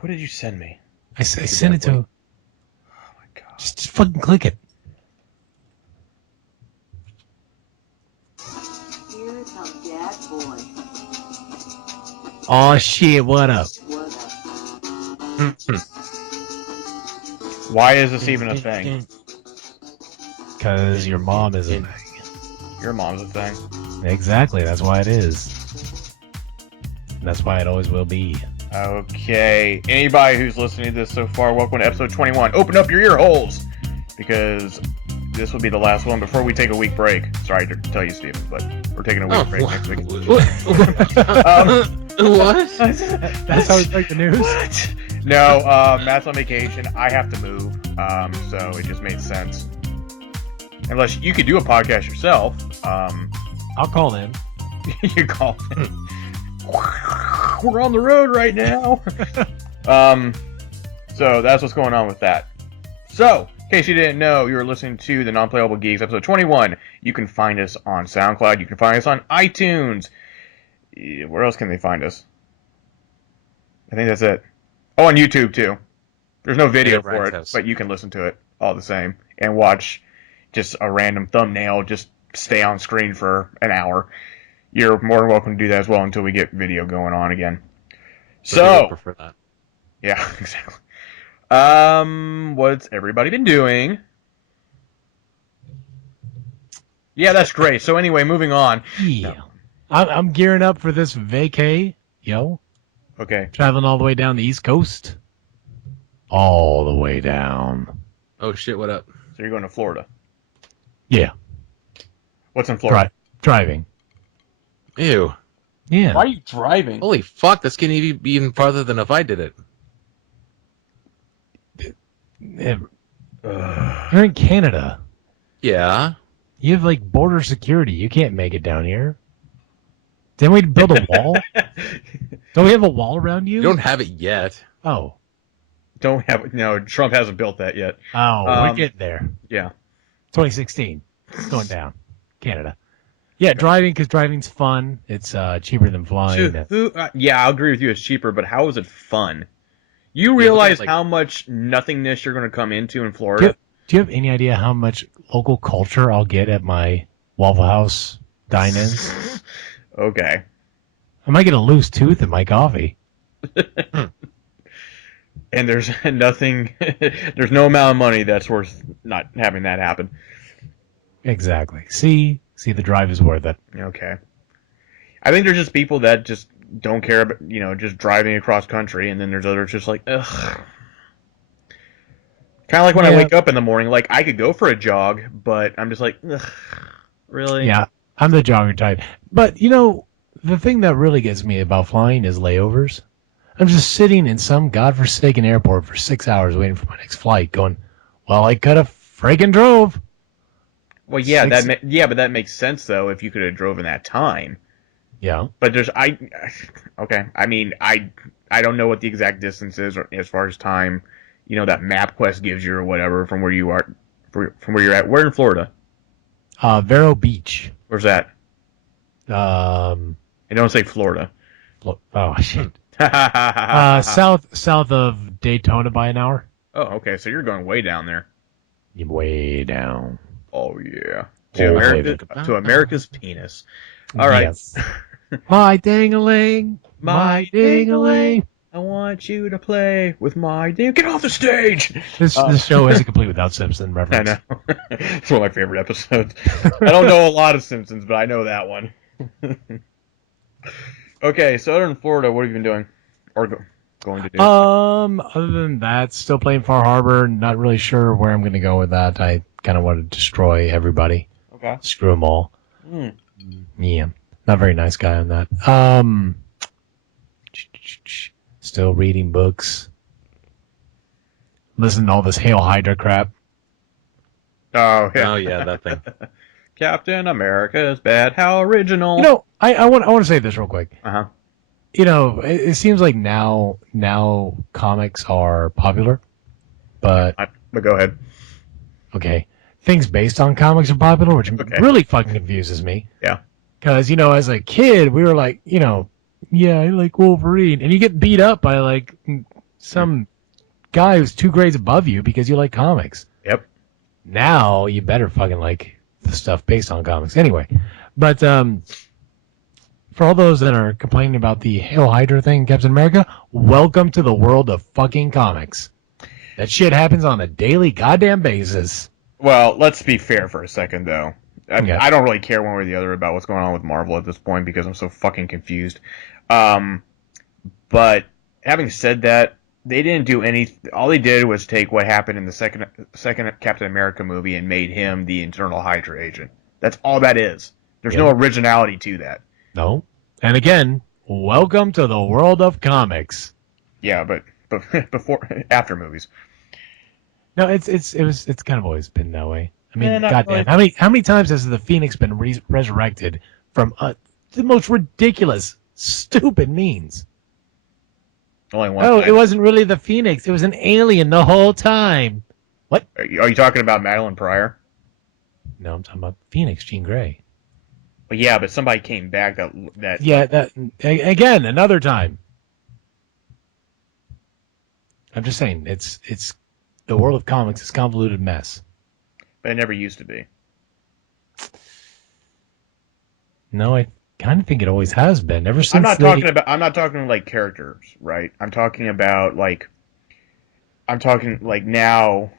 What did you send me? I sent it to him. Oh my god. Just fucking click it. Here comes Dad Boy. Oh shit, what up? What up? Why is this even a thing? Because your mom is a thing. Your mom's a thing. Exactly, that's why it is. That's why it always will be. Okay, anybody who's listening to this so far, welcome to episode 21. Open up your ear holes, because this will be the last one before we take a week break. Sorry to tell you, Steven, but we're taking a week break next week. What? That's how we break the news? What? No, Matt's on vacation. I have to move, so it just made sense. Unless you could do a podcast yourself. I'll call in. You call in. We're on the road right now. So that's what's going on with that. So, in case you didn't know, you were listening to the Non-Playable Geeks, episode 21. You can find us on SoundCloud. You can find us on iTunes. Where else can they find us? I think that's it. Oh, on YouTube, too. There's no video for it, but you can listen to it all the same. And watch just a random thumbnail just stay on screen for an hour. You're more than welcome to do that as well until we get video going on again. So, I prefer that. Yeah, exactly. What's everybody been doing? Yeah, that's great. So anyway, moving on. Yeah. No. I'm gearing up for this vacay, yo. Okay. Traveling all the way down the East Coast. All the way down. Oh shit, what up? So you're going to Florida? Yeah. What's in Florida? Driving. Ew. Yeah. Why are you driving? Holy fuck, that's gonna be even farther than if I did it. You're in Canada. Yeah. You have, like, border security. You can't make it down here. Didn't we build a wall? Don't we have a wall around you? You don't have it yet. Oh. No, Trump hasn't built that yet. Oh, we're getting there. Yeah. 2016. It's going down. Canada. Yeah, driving, because driving's fun. It's cheaper than flying. Yeah, I'll agree with you. It's cheaper, but how is it fun? You realize how much nothingness you're going to come into in Florida? Do you have any idea how much local culture I'll get at my Waffle House dine-ins? Okay. I might get a loose tooth in my coffee. And there's nothing, there's no amount of money that's worth not having that happen. Exactly. See, the drive is worth it. Okay. I think there's just people that just don't care about, just driving across country, and then there's others just like, ugh. Kind of like when I wake up in the morning, like, I could go for a jog, but I'm just like, ugh, really? Yeah, I'm the jogger type. But, the thing that really gets me about flying is layovers. I'm just sitting in some godforsaken airport for 6 hours waiting for my next flight going, well, I could have freaking drove. Well, yeah, but that makes sense, though, if you could have drove in that time. Yeah. But okay, I mean, I don't know what the exact distance is as far as time, that MapQuest gives you or whatever from where you are, from where you're at. Where in Florida? Vero Beach. Where's that? And don't say Florida. Oh, shit. South of Daytona by an hour. Oh, okay, so you're going way down there. Way down. Oh, yeah. To America's penis. All right. Yes. My ding-a-ling. My ding-a-ling. I want you to play with my ding. Get off the stage! This show isn't complete without Simpson reference. I know. It's one of my favorite episodes. I don't know a lot of Simpsons, but I know that one. Okay, so other than Florida, what have you been doing? Or going to do? Other than that, still playing Far Harbor. Not really sure where I'm going to go with that. I kind of want to destroy everybody. Okay. Screw them all. Yeah. Not very nice guy on that. Still reading books. Listening to all this Hail Hydra crap. Oh, yeah. Oh, yeah, that thing. Captain America's bad. How original. I want to say this real quick. Uh-huh. It seems like now comics are popular, but go ahead. Okay. Things based on comics are popular, which really fucking confuses me. Yeah. Because, as a kid, we were like, yeah, I like Wolverine. And you get beat up by, like, some guy who's 2 grades above you because you like comics. Yep. Now you better fucking like the stuff based on comics. Anyway, but for all those that are complaining about the Hail Hydra thing in Captain America, welcome to the world of fucking comics. That shit happens on a daily goddamn basis. Well, let's be fair for a second, though. Yeah. I don't really care one way or the other about what's going on with Marvel at this point because I'm so fucking confused. But having said that, they didn't do any. All they did was take what happened in the second Captain America movie and made him the internal Hydra agent. That's all that is. There's no originality to that. No. And again, welcome to the world of comics. Yeah, but after movies. No, it's kind of always been that way. I mean, not goddamn, really. how many times has the Phoenix been resurrected from the most ridiculous, stupid means? Only one. Oh, time. it wasn't really the Phoenix; it was an alien the whole time. What? Are you talking about Madeline Pryor? No, I'm talking about Phoenix, Jean Grey. Well, yeah, but somebody came back that. Yeah, that again another time. I'm just saying, it's the world of comics is a convoluted mess. But it never used to be. No, I kind of think it always has been ever since. I'm not talking like characters, right? I'm talking like now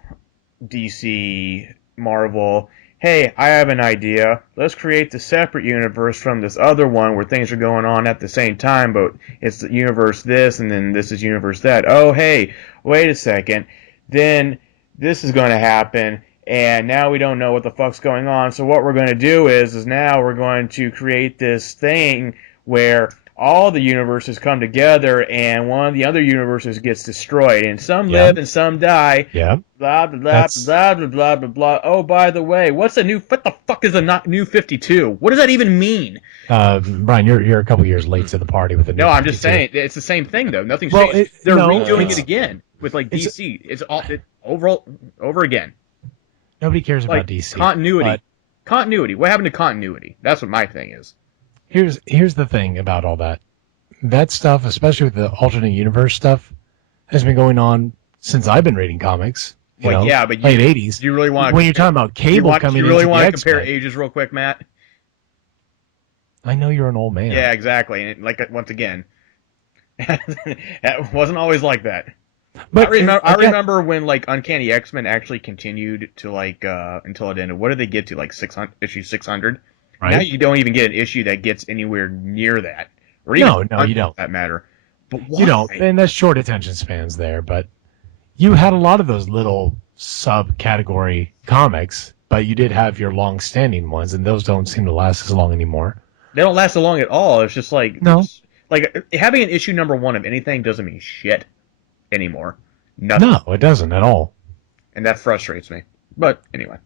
DC, Marvel. Hey, I have an idea. Let's create the separate universe from this other one where things are going on at the same time, but it's the universe this and then this is universe that. Oh, hey, wait a second. Then this is going to happen. And now we don't know what the fuck's going on. So what we're going to do is now we're going to create this thing where all the universes come together and one of the other universes gets destroyed. And some live and some die. Yeah. Blah, blah, blah, blah, blah, blah, blah, blah. Oh, by the way, what the fuck is a new 52? What does that even mean? Brian, you're a couple years late to the party with the new No, I'm just 52. saying, it's the same thing, though. Nothing's Well, changed. They're no, redoing it's- it again with, like, DC. It's all over again. Nobody cares Like, about DC. continuity. But Continuity. What happened to continuity? That's what my thing is. here's the thing about all that. That stuff, especially with the alternate universe stuff, has been going on since I've been reading comics. You Well, know, yeah, but late 80s. Do you really want When you're talking about cable coming you really into want the to compare X-Men. ages real quick, Matt? I know you're an old man. Yeah, exactly. And once again, it wasn't always like that. but I remember when like Uncanny X-Men actually continued to like until it ended. What did they get to, like 600 issue 600? Right? Now you don't even get an issue that gets anywhere near that, or even No, you don't. for that matter. But why? You don't, and that's short attention spans there. But you had a lot of those little subcategory comics, but you did have your long-standing ones, and those don't seem to last as long anymore. They don't last so long at all. It's just like No. like having an issue number 1 of anything doesn't mean shit anymore. Nothing. No, it doesn't at all. And that frustrates me. But anyway.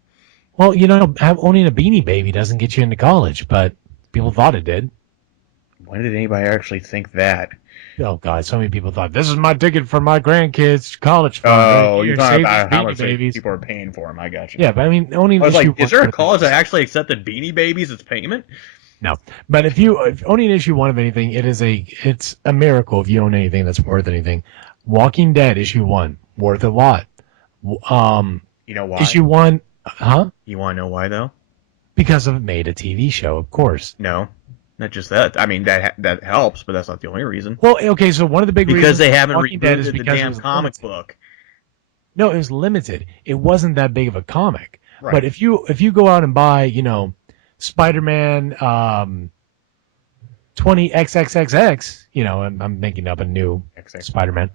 Well, owning a Beanie Baby doesn't get you into college, but people thought it did. When did anybody actually think that? Oh God, so many people thought this is my ticket for my grandkids' college fund. Oh, Right you're here, talking save about these how Beanie much Babies. people are paying for them. I got you. Yeah, but I mean, owning I was issue like, is there a one- college that actually accepted Beanie Babies as payment? No, but if owning issue 1 of anything, it's a miracle if you own anything that's worth anything. Walking Dead issue 1, worth a lot. You know why? Issue 1, huh? You want to know why, though? Because of made a TV show, of course. No. Not just that. I mean, that helps, but that's not the only reason. Well, okay, so one of the big reasons Because they haven't Walking Dead is rebooted the because it damn was comic limited. book. No, it was limited. It wasn't that big of a comic. Right. But if you go out and buy, Spider-Man 20XXXX, I'm making up a new XX. Spider-Man.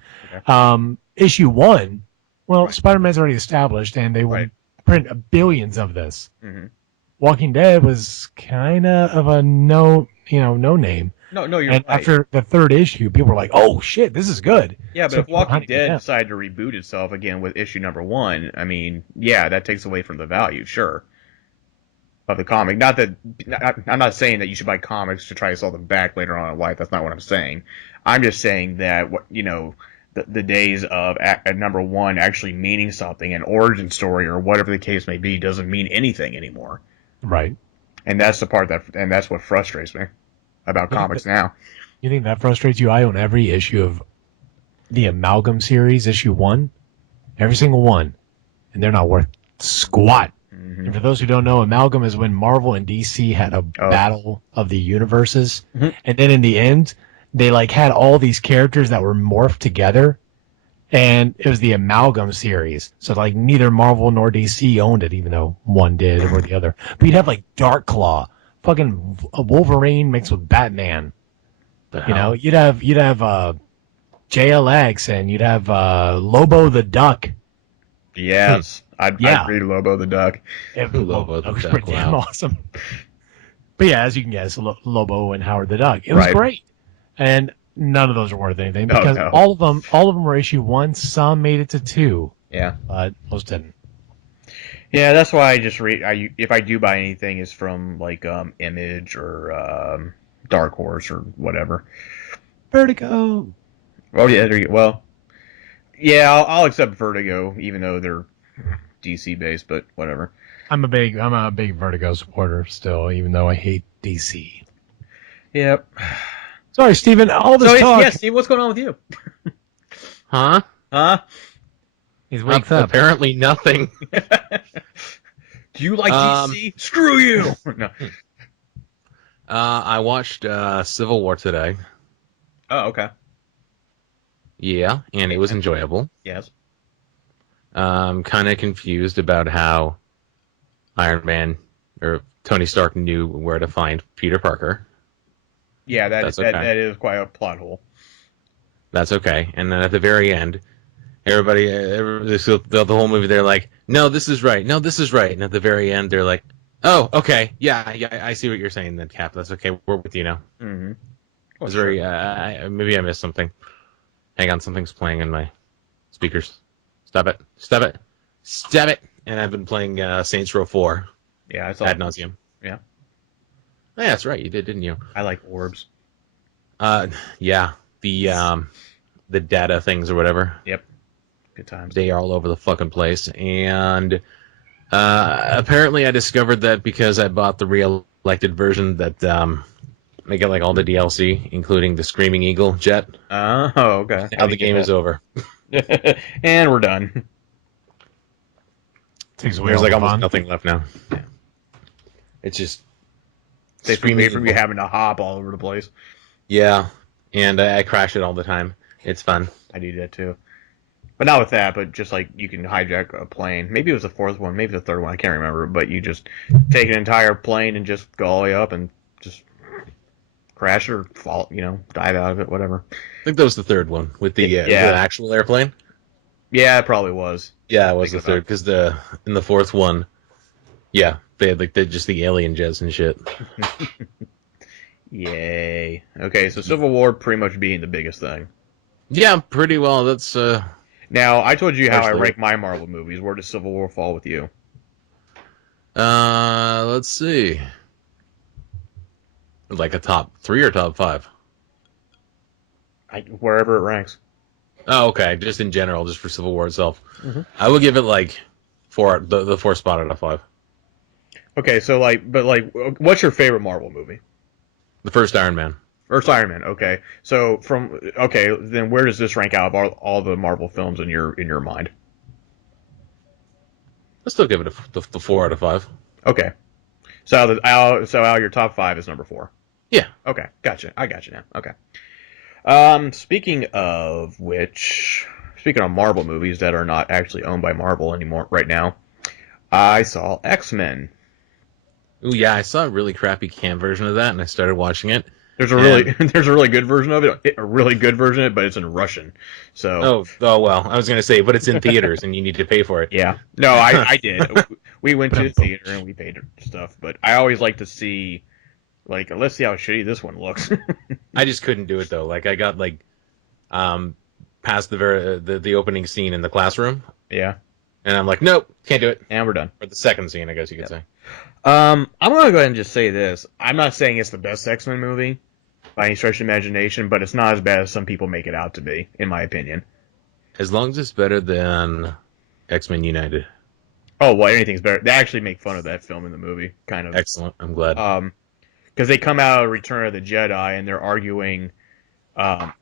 Okay. Issue 1, well, Right. Spider-Man's already established, and they will Right. print billions of this. Mhm. Walking Dead was kind of a no name. No, you're And right. after the 3rd issue, people were like, "Oh shit, this is good." Yeah, but So if people Walking hunting it Dead down. decided to reboot itself again with issue number 1, I mean, yeah, that takes away from the value, sure, of the comic. Not that I'm not saying that you should buy comics to try to sell them back later on in life. That's not what I'm saying. I'm just saying that the days of at number 1 actually meaning something, an origin story or whatever the case may be, doesn't mean anything anymore. Right. And that's the part and that's what frustrates me about comics now. You think that frustrates you? I own every issue of the Amalgam series, issue 1. Every single one. And they're not worth squat. And for those who don't know, Amalgam is when Marvel and DC had a battle of the universes. Mhm. And then in the end, they like had all these characters that were morphed together. And it was the Amalgam series. So like neither Marvel nor DC owned it, even though one did or the other. But you'd have like Darkclaw, fucking a Wolverine mixed with Batman. You know, you'd have JLX and you'd have Lobo the Duck. Yes. I'd read Lobo the Duck. Lobo the Duck, was pretty damn wow. awesome. But yeah, as you can guess, Lobo and Howard the Duck. It was great. And none of those are worth anything because all of them were issue 1. Some made it to 2. Yeah. But most didn't. Yeah, that's why I just read. If I do buy anything, it's from like Image or Dark Horse or whatever. Vertigo. Oh yeah, there you go. Well, yeah, I'll accept Vertigo, even though they're DC based, but whatever. I'm a big Vertigo supporter still, even though I hate DC. Yep. Sorry, Steven, all this talk. Yeah, Steve, what's going on with you? Huh? Huh? He's wakes up. Apparently nothing. Do you like DC? Screw you! No. I watched Civil War today. Oh, okay. Yeah, and it was enjoyable. Yes. Kind of confused about how Iron Man or Tony Stark knew where to find Peter Parker. Yeah, That's okay. that is quite a plot hole. That's okay. And then at the very end, everybody the whole movie, they're like, no, this is right. No, this is right. And at the very end, they're like, oh, okay. Yeah, I see what you're saying then, Cap. That's okay. We're with you now. Mm-hmm. It was very, maybe I missed something. Hang on, something's playing in my speakers. Stop it. Stop it. Stop it. And I've been playing Saints Row 4 Yeah, I saw ad nauseum. Yeah. Oh, yeah, that's right. You did, didn't you? I like orbs. Yeah. The data things or whatever. Yep. Good times. They are all over the fucking place. And apparently I discovered that because I bought the re-elected version that I get like all the DLC, including the Screaming Eagle jet. Oh, okay. Now the game is over. And we're done. Takes away There's all like the almost fun. nothing left now. It's just Takes away from you having to hop all over the place. Yeah, and I crash it all the time. It's fun. I do that too. But not with that, but just like you can hijack a plane. Maybe it was the fourth one, maybe the third one, I can't remember. But you just take an entire plane and just go all the way up and just crash or fall, dive out of it, whatever. I think that was the third one with the actual airplane. Yeah, it probably was. Yeah, it was the third because in the fourth one, yeah, they had just the alien jets and shit. Yay. Okay, so Civil War pretty much being the biggest thing. Yeah, pretty well. That's Now, I told you how I Actually- rank my Marvel movies. Where does Civil War fall with you? let's see, like a top 3 or top 5. Wherever it ranks. Oh, okay. Just in general, just for Civil War itself, Mhm. I would give it like 4. The 4 spot out of 5. Okay, so what's your favorite Marvel movie? The first Iron Man. First Iron Man. Okay, so then where does this rank out of all the Marvel films in your mind? I'll still give it the 4 out of 5. Okay, so out of your top 5 is number 4. Yeah. Okay, gotcha. I got you now. Okay. Speaking of Marvel movies that are not actually owned by Marvel anymore right now, I saw X-Men. Ooh, yeah, I saw a really crappy cam version of that, and I started watching it. There's a really good version of it, a really good version of it, but it's in Russian. So Oh well, I was gonna say, but it's in theaters, and you need to pay for it. yeah, no, I did. We went to the theater and we paid stuff, but I always like to see, let's see how shitty this one looks. I just couldn't do it though. Like I got past the opening scene in the classroom, Yeah, and I'm like, nope, can't do it. and we're done. Or the second scene, I guess you could say. I'm gonna go ahead and just say this. I'm not saying it's the best X-Men movie by any stretch of imagination, but it's not as bad as some people make it out to be, in my opinion. As long as it's better than X-Men United. Oh, well, anything's better. They actually make fun of that film in the movie, kind of. Excellent. I'm glad. Because they come out of Return of the Jedi and they're arguing um,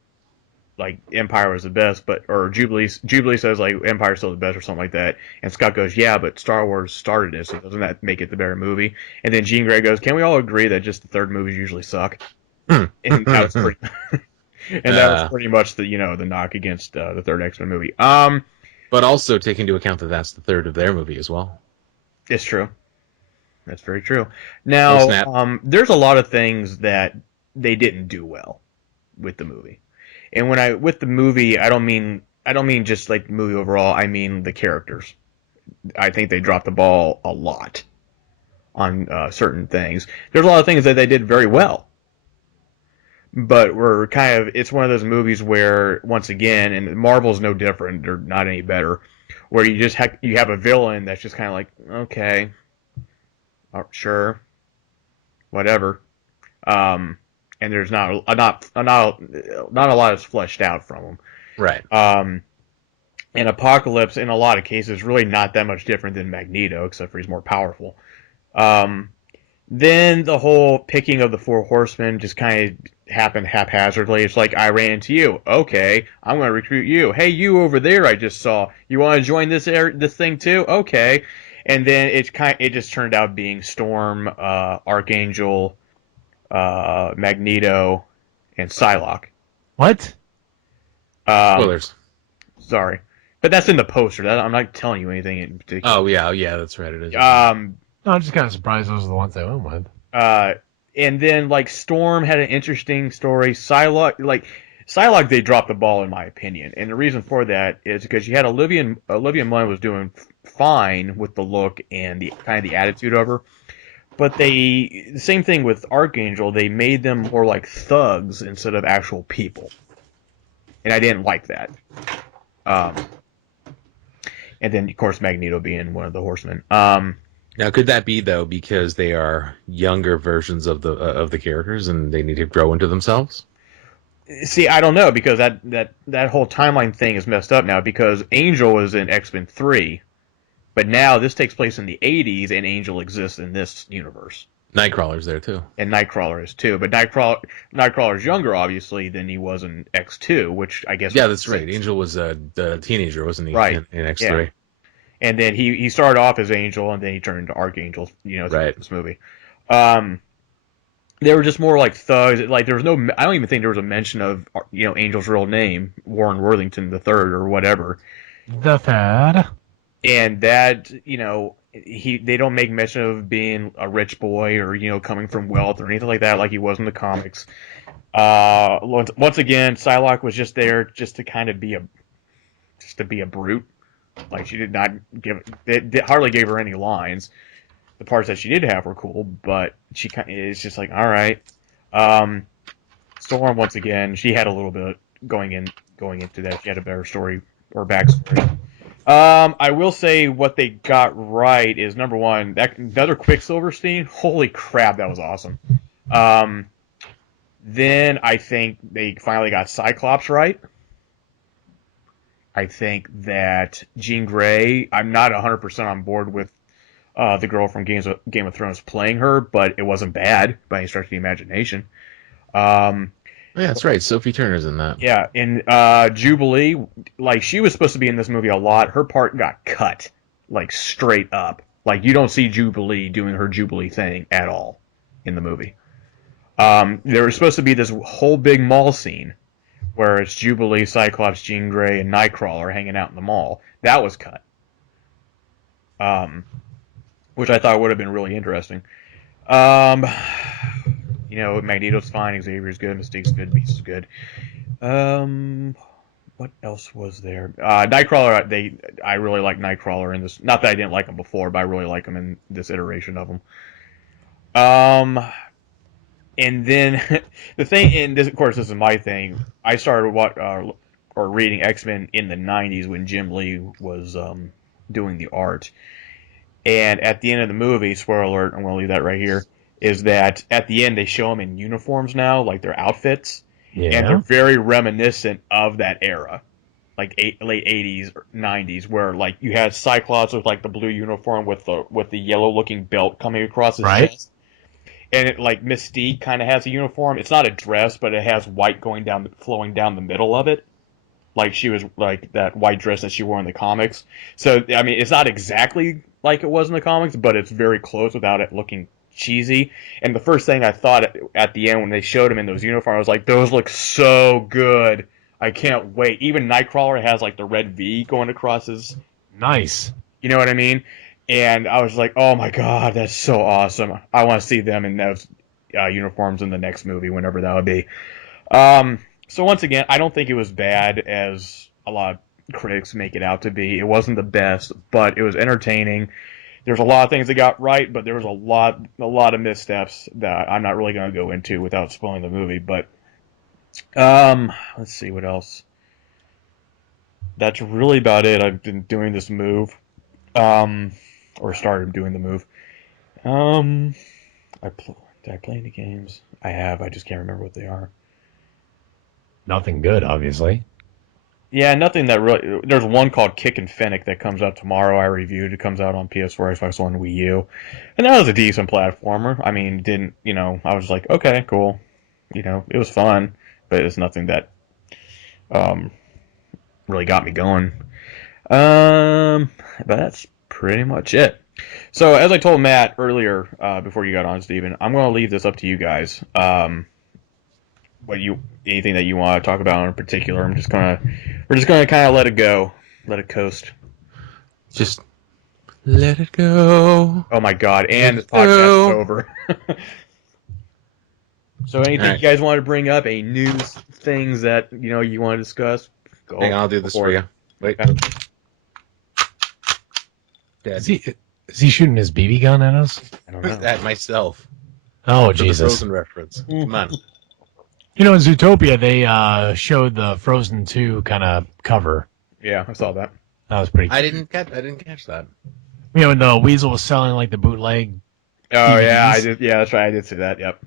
like Empire was the best, but or Jubilee says like Empire's still the best or something like that, and Scott goes, yeah, but Star Wars started it, so doesn't that make it the better movie? And then Jean Grey goes, can we all agree that just the third movies usually suck? And that was pretty, and that was pretty much the the knock against the third X-Men movie. But also take into account that that's the third of their movie as well. It's true. That's very true. Oh, Now, snap. there's a lot of things that they didn't do well with the movie. And with the movie, I don't mean just like the movie overall. I mean the characters. I think they dropped the ball a lot on certain things. There's a lot of things that they did very well, but it's one of those movies where once again, and Marvel's no different. They're not any better. Where you just you have a villain that's just kind of like, okay, sure, whatever. And there's not a lot is fleshed out from them. Right. And Apocalypse, in a lot of cases, really not that much different than Magneto, except for he's more powerful. Then the whole picking of the Four Horsemen just kind of happened haphazardly. It's like, I ran into you. Okay, I'm going to recruit you. Hey, you over there I just saw. You want to join this thing too? Okay. And then it just turned out being Storm, Archangel, Magneto, and Psylocke. What? Spoilers. Sorry, but that's in the poster. I'm not telling you anything in particular. Oh yeah, that's right. It is. No, I'm just kind of surprised those are the ones they went with. And then like Storm had an interesting story. Psylocke, they dropped the ball in my opinion, and the reason for that is because you had Olivia Munn was doing fine with the look and the kind of the attitude of her. But the same thing with Archangel, they made them more like thugs instead of actual people. And I didn't like that. And then, of course, Magneto being one of the horsemen. Now, could that be, though, because they are younger versions of the characters and they need to grow into themselves? See, I don't know, because that whole timeline thing is messed up now, because Angel was in X-Men 3, but now this takes place in the 80s, and Angel exists in this universe. Nightcrawler's there, too. And Nightcrawler is, too. But Nightcrawler's younger, obviously, than he was in X2, which I guess... Yeah, that's right. Angel was a teenager, wasn't he? Right. In X3. Yeah. And then he started off as Angel, and then he turned into Archangel, right. This movie. They were just more like thugs. Like, there was no... I don't even think there was a mention of, Angel's real name, Warren Worthington III, or whatever. The Third. And that, they don't make mention of being a rich boy or, coming from wealth or anything like that, like he was in the comics. Once again, Psylocke was just there just to kind of be a brute. Like, she did not hardly gave her any lines. The parts that she did have were cool, but she kind of is just like, all right. Storm, once again, she had a little bit going into that. She had a better story or backstory. I will say what they got right is, number one, another Quicksilver scene. Holy crap, that was awesome. Then I think they finally got Cyclops right. I think that Jean Grey, I'm not 100% on board with the girl from Game of Thrones playing her, but it wasn't bad by any stretch of the imagination. Yeah, that's right. Sophie Turner's in that. Yeah, and Jubilee, like, she was supposed to be in this movie a lot. Her part got cut, like, straight up. Like, you don't see Jubilee doing her Jubilee thing at all in the movie. There was supposed to be this whole big mall scene where it's Jubilee, Cyclops, Jean Grey, and Nightcrawler hanging out in the mall. That was cut. Which I thought would have been really interesting. Magneto's fine, Xavier's good, Mystique's good, Beast is good. What else was there? Nightcrawler, I really like Nightcrawler in this. Not that I didn't like him before, but I really like him in this iteration of him. And then the thing, and this, of course, this is my thing. I started reading X-Men in the '90s when Jim Lee was doing the art. And at the end of the movie, spoiler alert, I'm going to leave that right here, is that at the end they show them in uniforms now, like their outfits, and they're very reminiscent of that era, like late '80s or '90s, where like you had Cyclops with like the blue uniform with the yellow looking belt coming across his chest, and it like Mystique kind of has a uniform. It's not a dress, but it has white flowing down the middle of it. Like she was like that white dress that she wore in the comics. So I mean, it's not exactly like it was in the comics, but it's very close without it looking cheesy. And the first thing I thought at the end when they showed him in those uniforms, I was like, those look so good. I can't wait. Even Nightcrawler has like the red V going across his. Nice. You know what I mean? And I was like, oh my god, that's so awesome. I want to see them in those uniforms in the next movie, whenever that would be. So once again, I don't think it was bad as a lot of critics make it out to be. It wasn't the best, but it was entertaining. There's a lot of things that got right, but there was a lot of missteps that I'm not really going to go into without spoiling the movie. But let's see what else. That's really about it. I've been doing this move, or started doing the move. Did I play any games? I have. I just can't remember what they are. Nothing good, obviously. Yeah, nothing that really. There's one called Kick and Fennec that comes out tomorrow. I reviewed. It comes out on PS4, Xbox One, Wii U, and that was a decent platformer. I mean, didn't I was like, okay, cool. It was fun, but it's nothing that really got me going. But that's pretty much it. So as I told Matt earlier, before you got on, Steven, I'm going to leave this up to you guys. Anything that you want to talk about in particular? We're just gonna kind of let it go, let it coast. Just let it go. Oh my god! And this podcast is over. So anything you guys want to bring up? Any news things that you want to discuss? Go. Hang on, I'll do this for you. Wait. Okay. Is he shooting his BB gun at us? I don't know. At myself. Oh, For Jesus. the Frozen reference. Come on. In Zootopia, they showed the Frozen 2 kind of cover. Yeah, I saw that. That was pretty cool. I didn't catch that. When the Weasel was selling like the bootleg. Oh yeah, I TVs. did. Yeah, that's right. I did see that. Yep.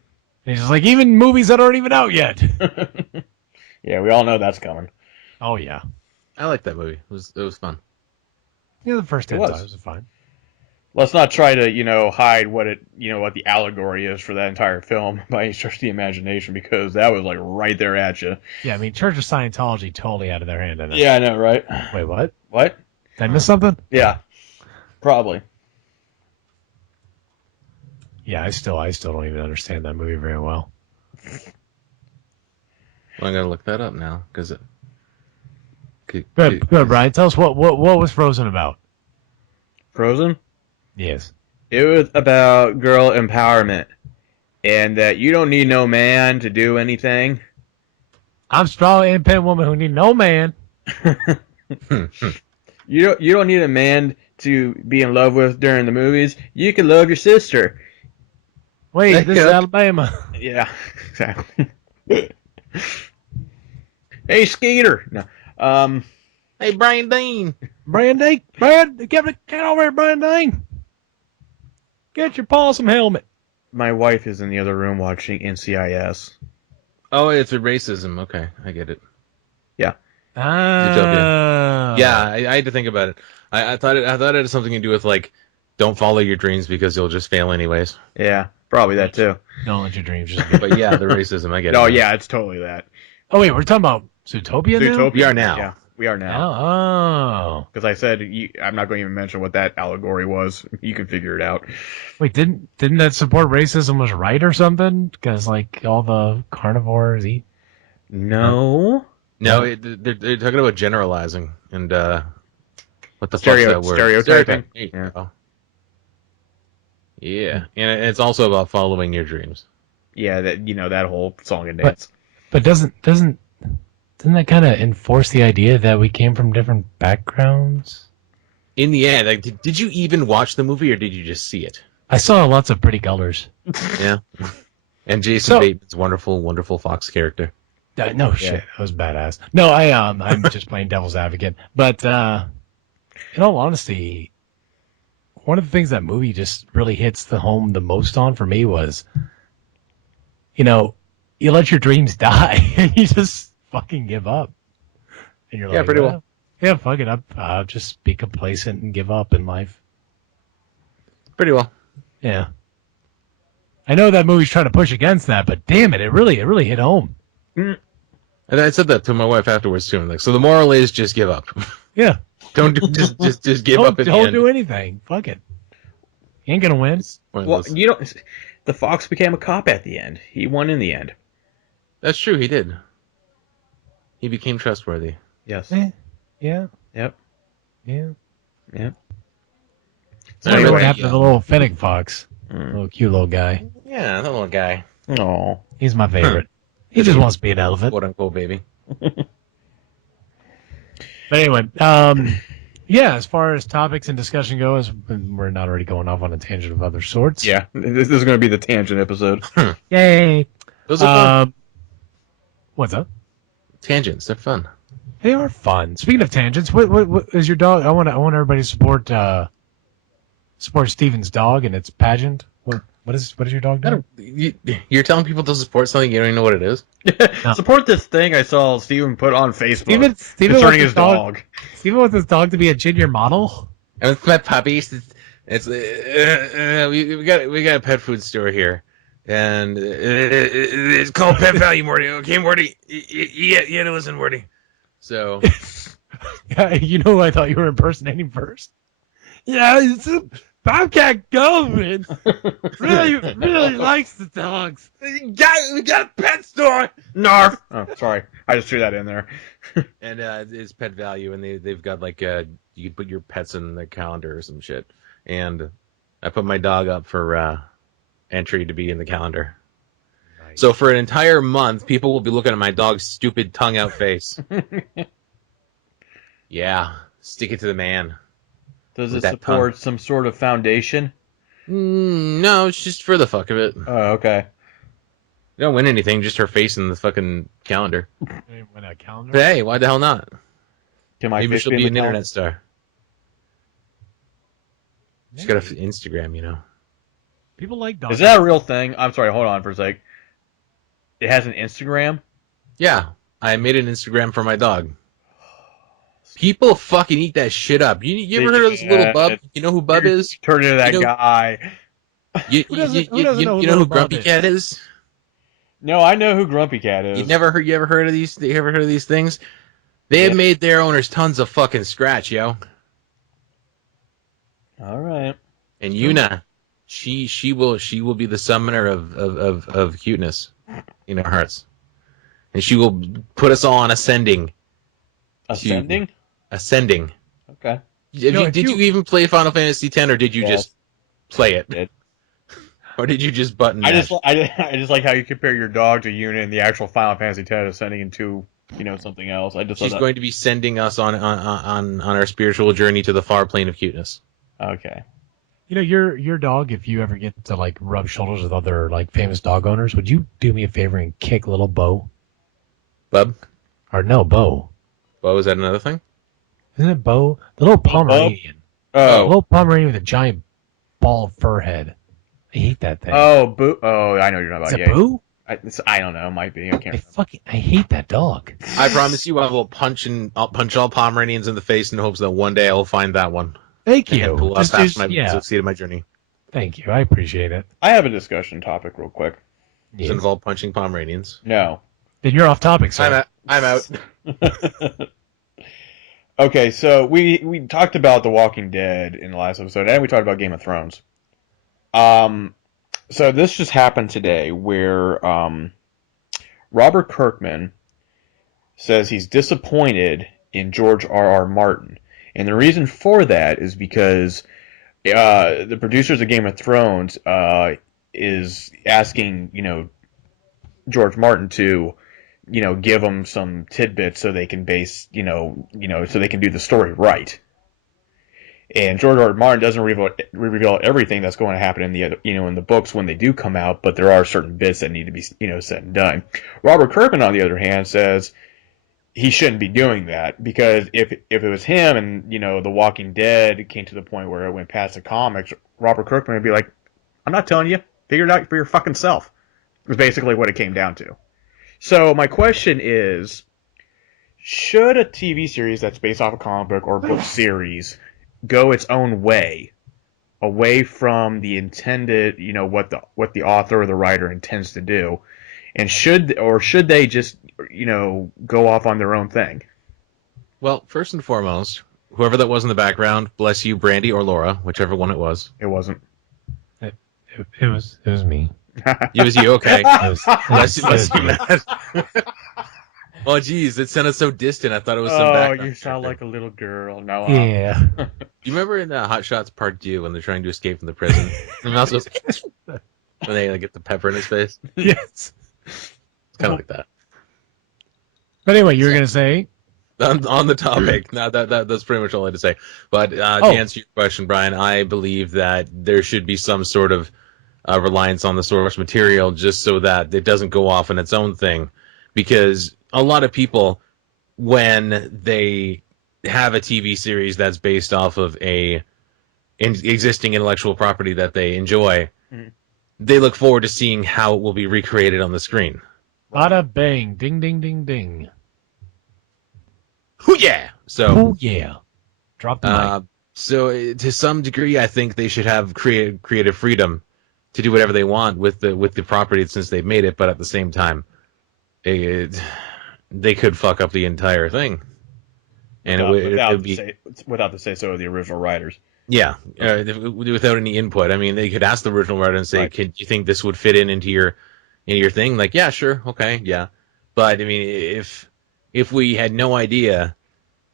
He's just like, even movies that aren't even out yet. Yeah, we all know that's coming. Oh, yeah. I liked that movie. It was fun. Yeah, the first 10 was. times was fine. Let's not try to, hide what what the allegory is for that entire film by any stretch of the imagination, because that was like right there at you. Yeah, I mean, Church of Scientology totally out of their hand. Yeah, I know, right? Wait, what? What? Did I miss something? Yeah, probably. Yeah, I still don't even understand that movie very well. Well, I'm gonna look that up now because it. Good, Brian. Tell us what was Frozen about? Frozen? Yes. It was about girl empowerment, and that you don't need no man to do anything. I'm a strong, independent woman who need no man. You don't need a man to be in love with during the movies. You can love your sister. Wait, That this is could- Alabama. Yeah, exactly. Hey, Skeeter. No. Hey, Brian Dean. Brand, get over here, Brandon. Get your Possum helmet. My wife is in the other room watching NCIS. Oh, it's a racism. Okay, I get it. Ah. Yeah, I had to think about it. I thought it had something to do with like, don't follow your dreams because you'll just fail anyways. Yeah, probably that too. Don't let your dreams just be. But yeah, the racism. I get it. Oh yeah, it's totally that. Oh, wait, we're talking about Zootopia now? Zootopia. We are now. Yeah, we are now. Oh. Because I said I'm not going to even mention what that allegory was. You can figure it out. Wait, didn't that support racism was right or something? Because, like, all the carnivores eat? No. No, they're talking about generalizing and what the fuck's Stereo- that word? stereotyping. There you Yeah. go. Yeah, and it's also about following your dreams. Yeah, that whole song and dance. But doesn't that kind of enforce the idea that we came from different backgrounds? In the end, like, did you even watch the movie or did you just see it? I saw lots of pretty colors. Yeah. And Jason So- Bateman's wonderful, wonderful Fox character. No shit, that was badass. No, I'm just playing devil's advocate. But in all honesty, one of the things that movie just really hits the home the most on for me was, you let your dreams die and you just fucking give up. And you're Yeah, like, pretty well. Yeah, fuck it up. I'll just be complacent and give up in life. Pretty well. Yeah. I know that movie's trying to push against that, but damn it, it really hit home. And I said that to my wife afterwards too. I'm like, so the moral is just give up. Yeah. Don't just give up at the Don't end. do anything. Fuck it. You ain't gonna win. Well, you don't. The fox became a cop at the end. He won in the end. That's true. He did. He became trustworthy. Yes. Yeah. Yep. Yeah. Yep. So what happened to the little fennec fox? Little cute little guy. Yeah, that little guy. Oh. He's my favorite. He just wants to be an elephant. Quote unquote baby. But anyway, yeah, as far as topics and discussion goes, we're not already going off on a tangent of other sorts. Yeah. This is going to be the tangent episode. Yay. Those are fun. What's up? Tangents. They're fun. They are fun. Speaking of tangents, what is your dog? I want everybody to support Steven's dog and its pageant. What is your dog doing? You're telling people to support something you don't even know what it is? No. Support this thing I saw Steven put on Facebook Steven concerning wants his dog. Steven wants his dog to be a junior model. And it's my puppies. We got a pet food store here, and it's called Pet Value, Morty. Okay, Morty, you had to listen, Morty. So, You know who I thought you were impersonating first? Yeah, it's a Bobcat Goldman. really likes the dogs. we got a pet store. Narf. Oh, sorry. I just threw that in there. And it's Pet Value, and they've got like you can put your pets in the calendar or some shit. And I put my dog up for entry to be in the calendar. Nice. So for an entire month, people will be looking at my dog's stupid tongue out face. Yeah, stick it to the man. Does it support some sort of foundation? No, it's just for the fuck of it. Oh, okay. You don't win anything, just her face in the fucking calendar. Win a calendar? But hey, why the hell not? Maybe she'll be an internet star. She's got an Instagram, you know. People like dogs. Is that a real thing? I'm sorry, hold on for a sec. It has an Instagram? Yeah, I made an Instagram for my dog. People fucking eat that shit up. You ever heard of this little Bub? You know who Bub is? Turn into that guy. You know who Grumpy Cat is? No, I know who Grumpy Cat is. You ever heard of these? You ever heard of these things? They have made their owners tons of fucking scratch, yo. All right. And Yuna, she will be the summoner of cuteness in our hearts, and she will put us all on ascending. Ascending. Ascending. Okay. Did you even play Final Fantasy X, or did you just play it? Or did you just button mash? I just like how you compare your dog to Yuna in the actual Final Fantasy X ascending into something else. She's going to be sending us on our spiritual journey to the far plane of cuteness. Okay. Your dog, if you ever get to like rub shoulders with other like famous dog owners, would you do me a favor and kick little Bo? Bub? Or no, Bo. Bo, is that another thing? Isn't it Bo? The little Pomeranian. Oh. The little Pomeranian with a giant bald fur head. I hate that thing. Oh, Boo. Oh, I know you're not about. Is it Boo? I don't know. It might be. I can't. I hate that dog. I promise you, I will I'll punch all Pomeranians in the face in hopes that one day I will find that one. Thank you. And pull up past succeed in my journey. Thank you. I appreciate it. I have a discussion topic real quick. Does it involve punching Pomeranians? No. Then you're off topic, sir. I'm out. Okay, so we talked about The Walking Dead in the last episode, and we talked about Game of Thrones. So this just happened today, where Robert Kirkman says he's disappointed in George R.R. Martin, and the reason for that is because the producers of Game of Thrones is asking George Martin to give them some tidbits so they can so they can do the story right. And George R. R. Martin doesn't reveal everything that's going to happen in the in the books when they do come out, but there are certain bits that need to be said and done. Robert Kirkman, on the other hand, says he shouldn't be doing that, because if it was him and The Walking Dead came to the point where it went past the comics, Robert Kirkman would be like, "I'm not telling you, figure it out for your fucking self." It was basically what it came down to. So my question is, should a TV series that's based off a comic book or book series go its own way, away from the intended, what the author or the writer intends to do, and should they just, go off on their own thing? Well, first and foremost, whoever that was in the background, bless you, Brandy or Laura, whichever one it was. It wasn't. It was me. It was you, okay. Bless Bless you, Matt. Oh, geez, it sounded so distant. I thought it was some Oh, background you sound character. like a little girl. No. Yeah. You remember in Hot Shots Part 2 when they're trying to escape from the prison? And Mouse goes, when they get the pepper in his face? Yes. It's kind of like that. But anyway, you were gonna say. On the topic, no, that's pretty much all I had to say. But to answer your question, Brian, I believe that there should be some sort of reliance on the source material just so that it doesn't go off on its own thing. Because a lot of people, when they have a TV series that's based off of existing intellectual property that they enjoy, they look forward to seeing how it will be recreated on the screen. Bada bang, ding, ding, ding, ding. Hoo yeah! So, Oh yeah. Drop the mic. so to some degree, I think they should have creative freedom to do whatever they want with the property since they've made it. But at the same time, they could fuck up the entire thing, and it would be without the say so of the original writers. yeah, without any input. I mean, they could ask the original writer and say, Right. "Can you think this would fit into your thing?" Like, yeah, sure, okay, yeah. But I mean, if we had no idea,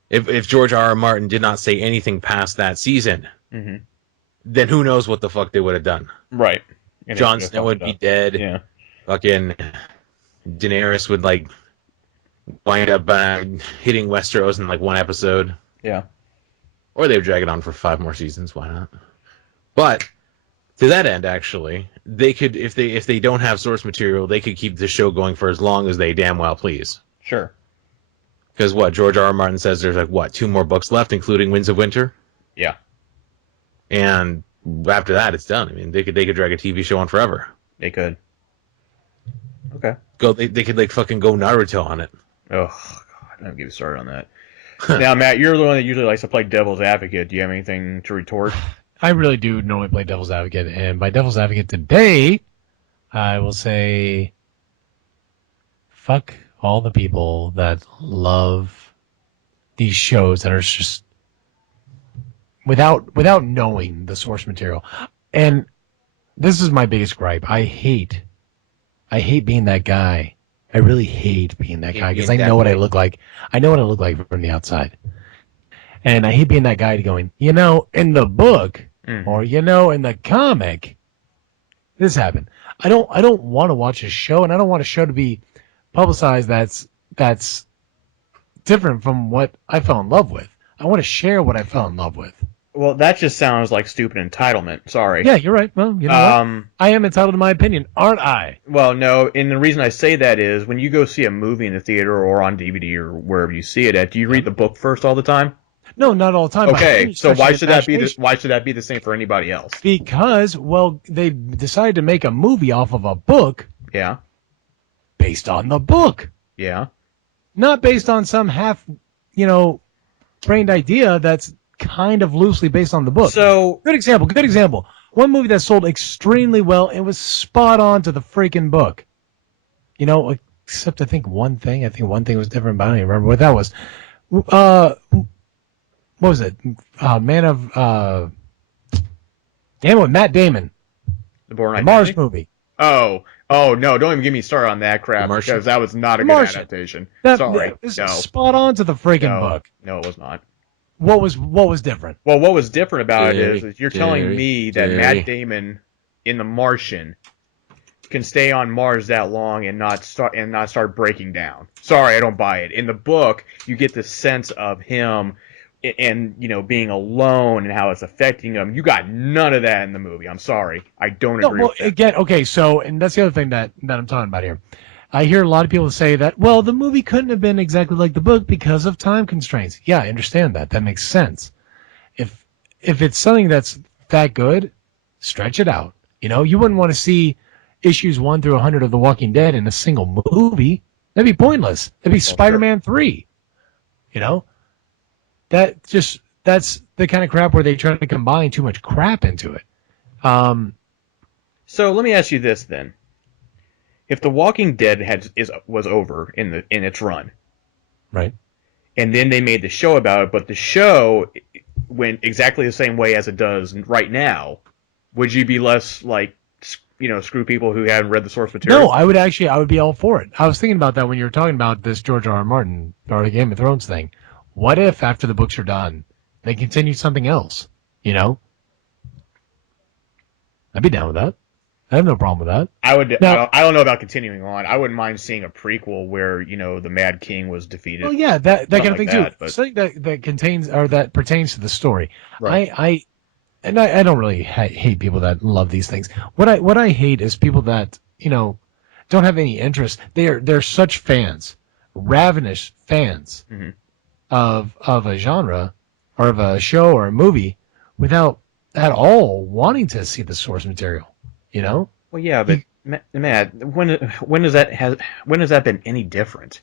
if George R. R. Martin did not say anything past that season, then who knows what the fuck they would have done? Right. And Jon it Snow would be dead. Yeah. Fucking Daenerys would like wind up hitting Westeros in like one episode. Yeah. Or they would drag it on for 5 more seasons. Why not? But to that end, actually, they could, if they don't have source material, they could keep the show going for as long as they damn well please. Sure. Because what George R. R. Martin says, there's like 2 more books left, including Winds of Winter, Yeah. and after that, it's done. I mean, they could drag a TV show on forever. They could. Okay. They could like fucking go Naruto on it. Oh God, don't get me started on that. Now, Matt, you're the one that usually likes to play devil's advocate. Do you have anything to retort? I really do normally play devil's advocate, and by devil's advocate today, I will say, fuck all the people that love these shows that are just without knowing the source material. And this is my biggest gripe. I hate being that guy. I really hate being that guy because I know what I look like. I know what I look like from the outside. And I hate being that guy going, in the book or, in the comic, this happened. I don't want to watch a show, and I don't want a show to be publicized that's different from what I fell in love with. I want to share what I fell in love with. Well, that just sounds like stupid entitlement. Sorry. Yeah, you're right. Well, you know what? I am entitled to my opinion, aren't I? Well, no, and the reason I say that is when you go see a movie in the theater or on DVD or wherever you see it at, do you read the book first all the time? No, not all the time. Okay, so why should that be the same for anybody else? Because, well, they decided to make a movie off of a book Yeah. based on the book, Yeah. not based on some half, brained idea that's kind of loosely based on the book. So Good example. One movie that sold extremely well and was spot on to the freaking book. Except I think one thing was different, but I don't even remember what that was. What was it? With Matt Damon. the Bourne The Identity? Mars movie. Oh no! Don't even get me started on that crap The Martian? because that was not a The good Martian. adaptation. That Sorry, was no, spot on to the freaking book. no, it was not. What was different? Well, what was different about it Jerry, is you're telling Jerry, me that Jerry. Matt Damon in The Martian can stay on Mars that long and not start breaking down. Sorry, I don't buy it. In the book, you get the sense of him and being alone and how it's affecting him. You got none of that in the movie. I'm sorry, I don't agree. With that. Again, okay, so, and that's the other thing that I'm talking about here. I hear a lot of people say that, well, the movie couldn't have been exactly like the book because of time constraints. Yeah, I understand that. That makes sense. If it's something that's that good, stretch it out. You wouldn't want to see issues 1 through 100 of The Walking Dead in a single movie. That'd be pointless. That'd be Spider-Man 3. That just that's the kind of crap where they try to combine too much crap into it. So let me ask you this then: if The Walking Dead was over in its run, Right. and then they made the show about it, but the show went exactly the same way as it does right now, would you be less like, screw people who haven't read the source material? No, I would be all for it. I was thinking about that when you were talking about this George R. R. Martin or the Game of Thrones thing. What if after the books are done, they continue something else? You know, I'd be down with that. I have no problem with that. I would. Now- I don't know about continuing on. I wouldn't mind seeing a prequel where the Mad King was defeated. Well, yeah, that kind of like thing that, too. but- Something that contains or that pertains to the story. Right. I don't really hate people that love these things. What I hate is people that don't have any interest. They're such fans, ravenous fans Mhm. of a genre or of a show or a movie without at all wanting to see the source material. Well, yeah, but Matt, when has that been any different?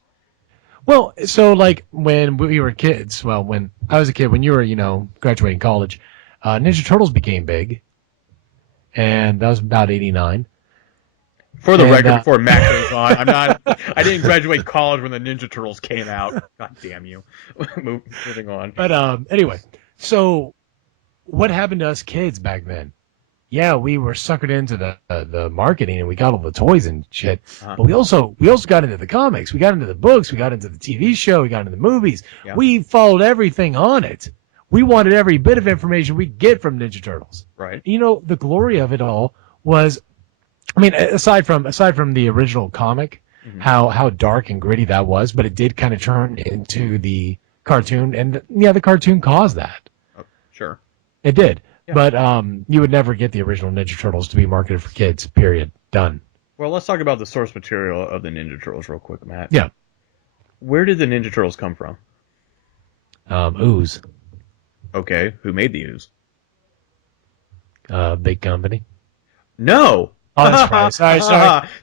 Well, so like when we were kids, well, when I was a kid, when you were, graduating college, Ninja Turtles became big, and that was about '89. For the And, record, before Matt goes on, I didn't graduate college when the Ninja Turtles came out. God damn you. Moving on. But anyway, so what happened to us kids back then? Yeah, we were suckered into the marketing and we got all the toys and shit. Uh-huh. But we also got into the comics, we got into the books, we got into the TV show, we got into the movies. Yeah. We followed everything on it. We wanted every bit of information we get from Ninja Turtles. Right. The glory of it all was, I mean, aside from the original comic, Mhm. how dark and gritty that was, but it did kind of turn into the cartoon, and yeah, the cartoon caused that. Oh, sure. It did. Yeah. But you would never get the original Ninja Turtles to be marketed for kids, period. Done. Well, let's talk about the source material of the Ninja Turtles real quick, Matt. Yeah. Where did the Ninja Turtles come from? Ooze. Okay, who made the ooze? Big company. No. Oh, that's right. Sorry.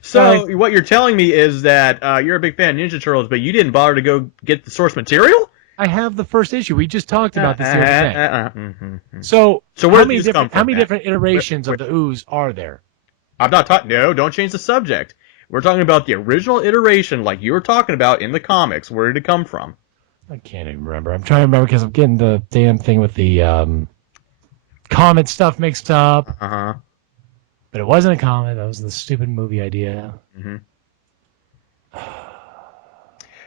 So Sorry. what you're telling me is that you're a big fan of Ninja Turtles, but you didn't bother to go get the source material? I have the first issue. We just talked about this the other day. Mhm. So So where how did many these come different from, how many Matt? different iterations Where- of the ooze are there? I'm not talking. No, don't change the subject. We're talking about the original iteration, like you were talking about in the comics. Where did it come from? I can't even remember. I'm trying to remember because I'm getting the damn thing with the comet stuff mixed up. Uh huh. But it wasn't a comet. That was the stupid movie idea. Mm-hmm.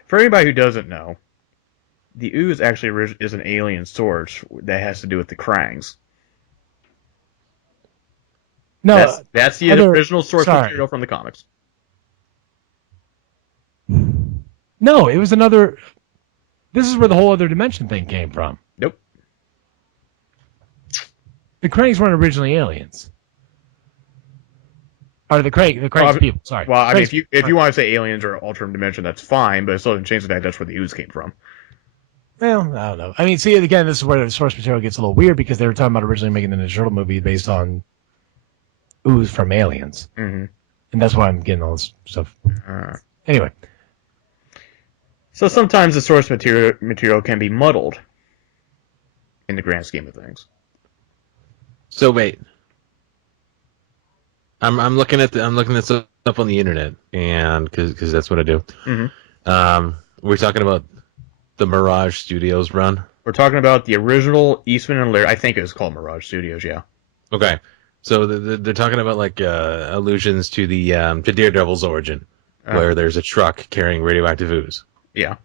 For anybody who doesn't know, the ooze actually is an alien source that has to do with the Krangs. No, That's the other- original source sorry. material from the comics. no, it was another. This is where the whole other dimension thing came from. Nope. The Krangs weren't originally aliens. Or the Krangs Well, people. Sorry. Well, I mean, Krangs- if you want to say aliens or alternate dimension, that's fine, but it still doesn't change the fact that's where the ooze came from. Well, I don't know. I mean, see, again, this is where the source material gets a little weird because they were talking about originally making the Ninja Turtle movie based on ooze from aliens. Mm-hmm. And that's why I'm getting all this stuff. Anyway. So sometimes the source material can be muddled in the grand scheme of things. So wait, I'm looking at this up on the internet, and because that's what I do. Mm-hmm. We're talking about the Mirage Studios run. We're talking about the original Eastman and Laird. I think it was called Mirage Studios. Yeah. Okay, so they're talking about like allusions to the to Daredevil's origin, where there's a truck carrying radioactive ooze. Yeah.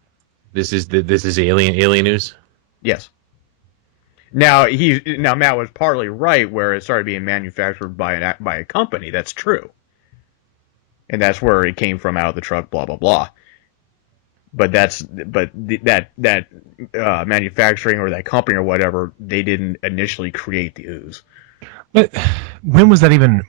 This is alien ooze. Yes. Now Matt was partly right where it started being manufactured by a company. That's true, and that's where it came from out of the truck. Blah blah blah. But that manufacturing or that company or whatever, they didn't initially create the ooze. But when was that even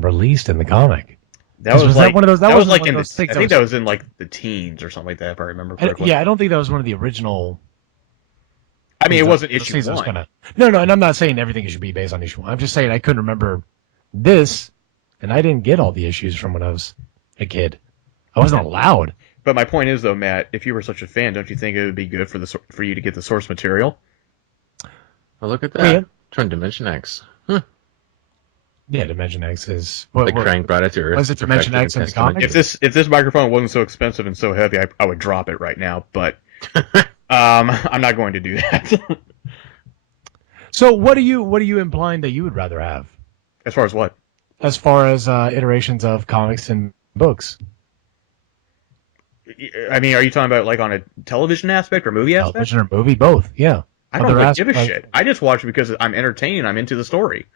released in the comic? That was like that one of those. that was wasn't like one in of the. those things I think that was in like the teens or something like that, if I remember correctly. I don't think that was one of the original. I mean, it wasn't those issue things that was one. No, and I'm not saying everything should be based on issue one. I'm just saying I couldn't remember this, and I didn't get all the issues from when I was a kid. I wasn't allowed. But my point is, though, Matt, if you were such a fan, don't you think it would be good for you to get the source material? Oh, look at that. Oh, yeah. Trying Dimension X. Huh. Yeah, Dimension X is Like Krang brought it to Earth. was it Dimension perfected X in the and tested comic? If this microphone wasn't so expensive and so heavy, I would drop it right now. But I'm not going to do that. So what are you implying that you would rather have As far as what? as far as iterations of comics and books? I mean, are you talking about like on a television aspect or movie aspect? Television or movie, both. Yeah. I don't Other really give a aspects- shit. I just watch it because I'm entertained. I'm into the story.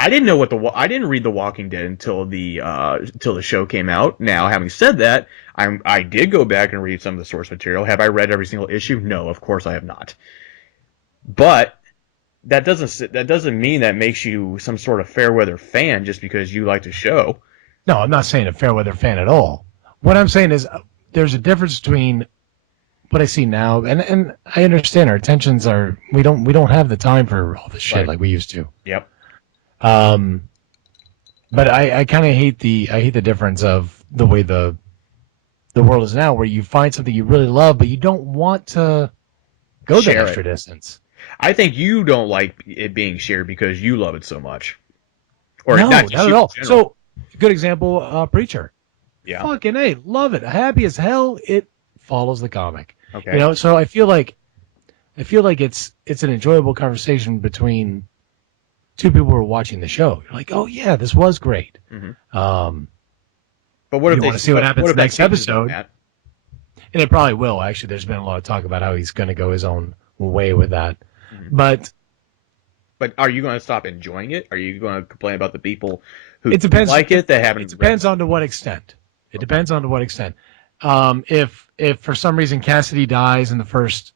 I didn't know I didn't read The Walking Dead until the show came out. Now, having said that, I did go back and read some of the source material. Have I read every single issue? No, of course I have not. But that doesn't mean that makes you some sort of fair weather fan just because you like the show. No, I'm not saying a fair weather fan at all. What I'm saying is there's a difference between what I see now, and I understand our attentions are we don't have the time for all this shit Right. like we used to. Yep. But I kind of hate the difference of the way the world is now, where you find something you really love, but you don't want to go that Share extra it. distance. I think you don't like it being shared because you love it so much. Or No, not not just at you all. in general. So, good example, Preacher. Yeah. Fucking A, love it. Happy as hell. It follows the comic. Okay. You know, so I feel like it's an enjoyable conversation between two people who are watching the show. You're like, oh yeah, this was great. Mhm. But what if you they want to see what happens if that next changes on episode? that? And it probably will. Actually, there's been a lot of talk about how he's going to go his own way with that. Mhm. But But are you going to stop enjoying it? Are you going to complain about the people who it depends. like it that haven't? It depends on to what extent. It depends on to what extent. If for some reason Cassidy dies in the first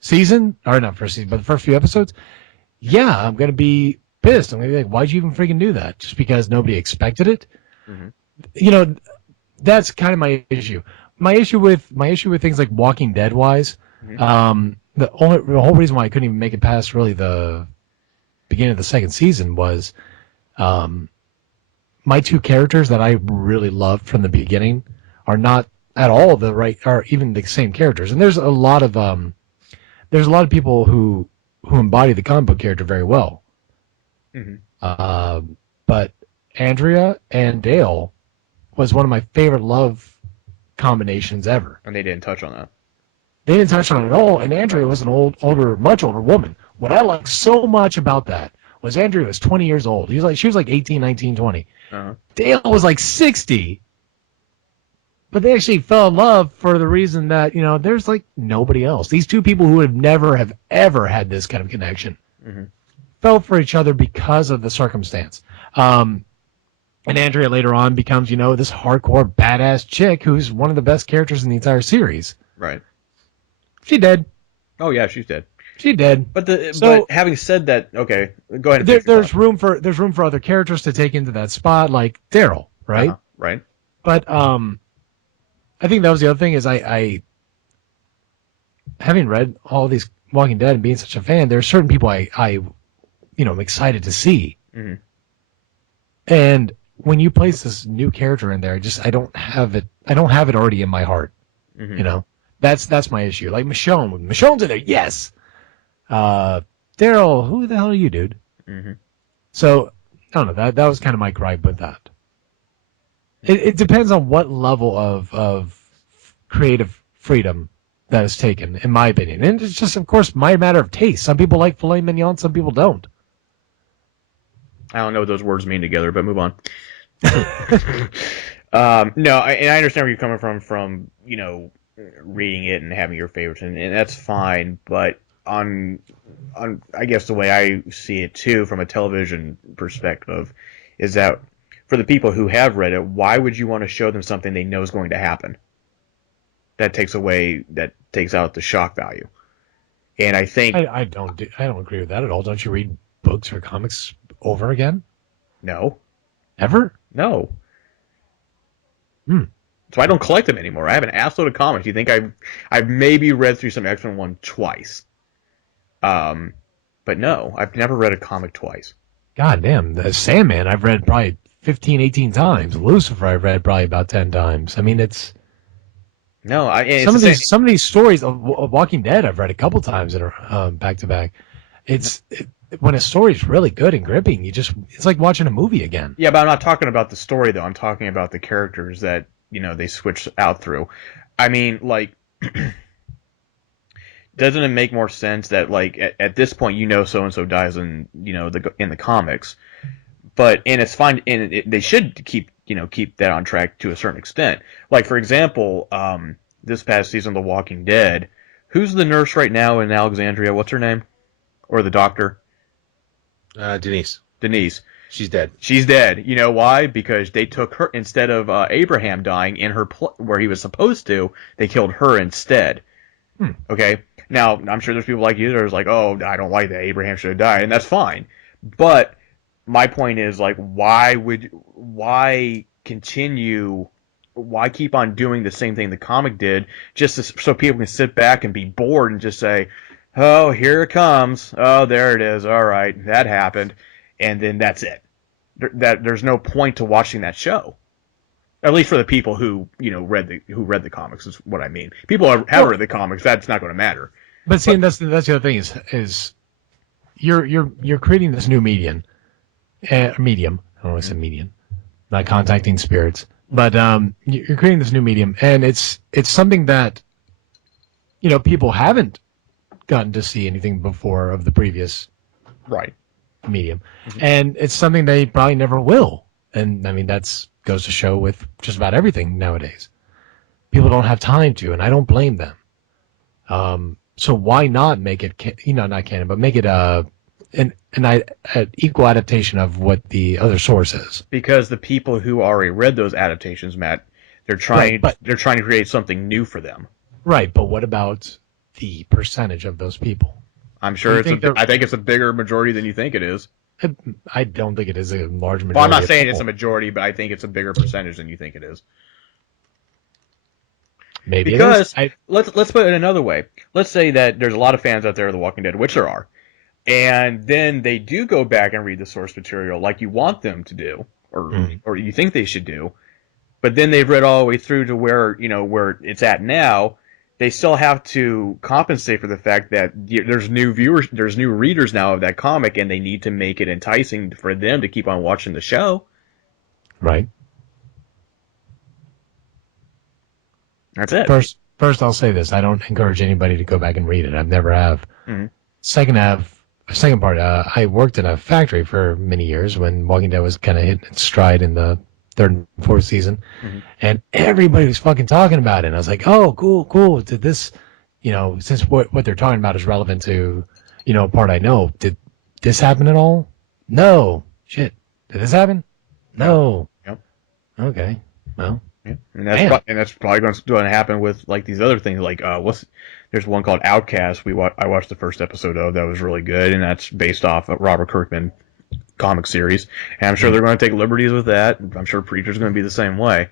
season, or not first season, but the first few episodes, yeah, I'm gonna be pissed. I'm gonna be like, why'd you even freaking do that? Just because nobody expected it? Mhm. You know, that's kind of my issue. My issue with things like Walking Dead wise, Mhm. the whole reason why I couldn't even make it past really the beginning of the second season was, my two characters that I really loved from the beginning are not at all or even the same characters. And there's a lot of people who embody the comic book character very well. Mhm. But Andrea and Dale was one of my favorite love combinations ever. And they didn't touch on that. They didn't touch on it at all, and Andrea was an much older woman. What I liked so much about that was Andrea was 20 years old. She was like 18, 19, 20. Uh-huh. Dale was like 60. But they actually fell in love for the reason that, there's like nobody else. These two people who have ever had this kind of connection Mhm. fell for each other because of the circumstance. And Andrea later on becomes, this hardcore badass chick who's one of the best characters in the entire series. Right. She did. Oh yeah, she's dead. She did. But So- but having said that, okay, go ahead. And There, finish your there's room for other characters to take into that spot, like Daryl, thought. right? Uh-huh. Right. But I think that was the other thing is I having read all these Walking Dead and being such a fan, there are certain people I am excited to see. Mhm. And when you place this new character in there, I don't have it already in my heart. Mhm. That's my issue. Like Michonne's in there, yes. Daryl, who the hell are you, dude? Mhm. So I don't know. That was kind of my gripe with that. It depends on what level of creative freedom that is taken, in my opinion. And it's just, of course, my matter of taste. Some people like filet mignon, some people don't. I don't know what those words mean together, but move on. No, and I understand where you're coming from reading it and having your favorites, and that's fine. But on I guess the way I see it too, from a television perspective, is that for the people who have read it, why would you want to show them something they know is going to happen? That takes out the shock value. And I think I don't agree with that at all. Don't you read books or comics over again? no. Ever? No. Hmm. So I don't collect them anymore. I have an assload of comics. You think I've maybe read through some X-Men one twice. But no, I've never read a comic twice. God damn. The Sandman I've read probably 15, 18 times. Lucifer I've read probably about 10 times. I mean, it's... No, Some of these stories of Walking Dead I've read a couple times that are back to back. When a story is really good and gripping, it's like watching a movie again. Yeah, but I'm not talking about the story though. I'm talking about the characters that they switch out through. I mean, like, doesn't it make more sense that like at this point so and so dies in in the comics, and it's fine, and they should keep that on track to a certain extent. Like for example, this past season, The Walking Dead, who's the nurse right now in Alexandria? What's her name? Or the doctor? Denise. Denise. She's dead. She's dead. You know why? Because they took her instead of Abraham dying in her where he was supposed to. They killed her instead. Okay. Now I'm sure there's people like you that are like, "Oh, I don't like that. Abraham should have died," and that's fine. But my point is like, why continue? Why keep on doing the same thing the comic did so people can sit back and be bored and just say, "Oh, here it comes. Oh, there it is. All right, that happened," and then that's it. There's no point to watching that show. At least for the people who read the comics is what I mean. People have read the comics. That's not going to matter. But see, that's the other thing is you're creating this new medium. I don't want to say medium, not contacting spirits, but you're creating this new medium, and it's something that people haven't gotten to see anything before of the previous medium, and it's something they probably never will. And I mean that's goes to show with just about everything nowadays. People don't have time to, and I don't blame them. So why not make it not canon, but make it an equal adaptation of what the other source is? Because the people who already read those adaptations, Matt, they're trying to create something new for them. Right, but what about the percentage of those people? I'm sure I think it's a bigger majority than you think it is. I don't think it is a large majority. Well, I'm not saying it's a majority, but I think it's a bigger percentage than you think it is. Maybe because it is. Let's put it another way. Let's say that there's a lot of fans out there of The Walking Dead, which there are, and then they do go back and read the source material like you want them to do, or you think they should do, but then they've read all the way through to where it's at now. They still have to compensate for the fact that there's new readers now of that comic, and they need to make it enticing for them to keep on watching the show. Right. That's it. First, I'll say this: I don't encourage anybody to go back and read it. I never have. Mm-hmm. Second part, I worked in a factory for many years when Walking Dead was kind of hitting its stride in the third and fourth season, and everybody was fucking talking about it. And I was like, "Oh, cool. Did this, since what they're talking about is relevant to, a part I know. Did this happen at all? No. Shit. Did this happen? No. Yep. Okay. Well." Yeah. And that's probably going to happen with like these other things. Like there's one called Outcast. I watched the first episode of that was really good, and that's based off of Robert Kirkman comic series. And I'm sure they're going to take liberties with that. I'm sure Preacher's going to be the same way.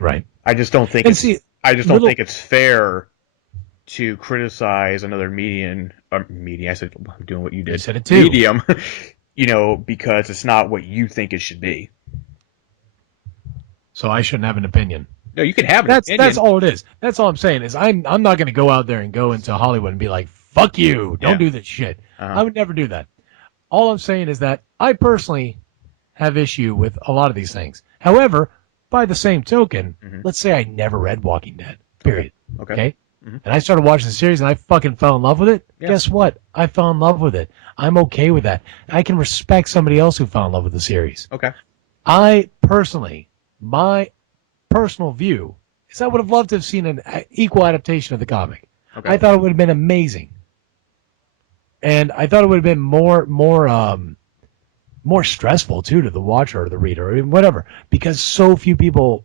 Right. I just don't think don't think it's fair to criticize another medium. I said I'm doing what you did. You said it too. Medium. Because it's not what you think it should be. So I shouldn't have an opinion. No, you can have an opinion. That's all it is. That's all I'm saying is I'm not going to go out there and go into Hollywood and be like, fuck you, don't do this shit. I would never do that. All I'm saying is that I personally have issue with a lot of these things. However, by the same token, let's say I never read Walking Dead, period. Okay? And I started watching the series and I fucking fell in love with it. Yeah. Guess what? I fell in love with it. I'm okay with that. I can respect somebody else who fell in love with the series. Okay. My personal view is I would have loved to have seen an equal adaptation of the comic. Okay. I thought it would have been amazing. And I thought it would have been more stressful, too, to the watcher or the reader or whatever, because so few people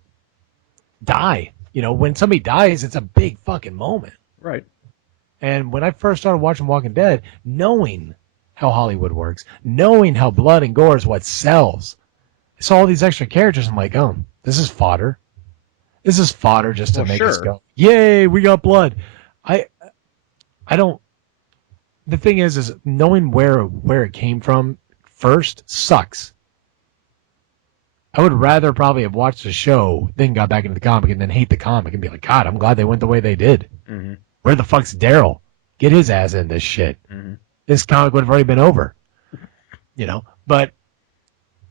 die. When somebody dies, it's a big fucking moment. Right. And when I first started watching Walking Dead, knowing how Hollywood works, knowing how blood and gore is what sells, I saw all these extra characters. I'm like, oh, this is fodder. This is fodder just to make us go, yay, we got blood. I don't. The thing is knowing where it came from first sucks. I would rather probably have watched the show, then got back into the comic, and then hate the comic and be like, God, I'm glad they went the way they did. Mm-hmm. Where the fuck's Daryl? Get his ass in this shit. Mm-hmm. This comic would have already been over. But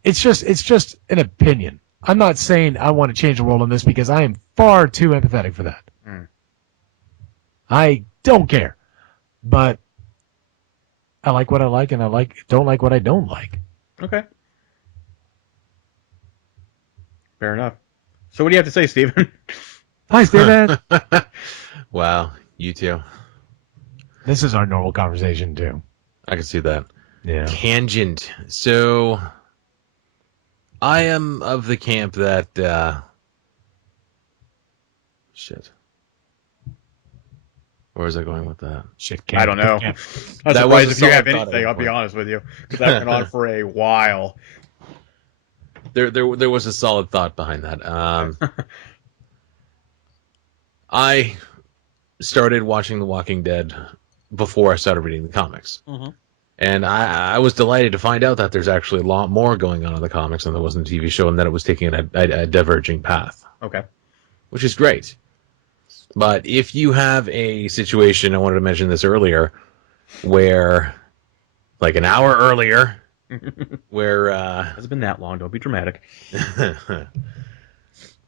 it's just an opinion. I'm not saying I want to change the world on this because I am far too empathetic for that. Mm. I don't care. But I like what I like, and I don't like what I don't like. Okay. Fair enough. So what do you have to say, Steven? Hi, Steven. Wow, you too. This is our normal conversation, too. I can see that. Yeah. Tangent. So, I am of the camp that, shit. Where was I going with that? Shit, I don't know. can't. I'm That was surprised a if you have solid thought at anything, one I'll be point. honest with you. Because that went on for a while. There was a solid thought behind that. I started watching The Walking Dead before I started reading the comics. Mhm. And I was delighted to find out that there's actually a lot more going on in the comics than there was in the TV show, and that it was taking a diverging path, Okay. which is great. But if you have a situation, I wanted to mention this earlier, where, like an hour earlier, where It's been that long. Don't be dramatic.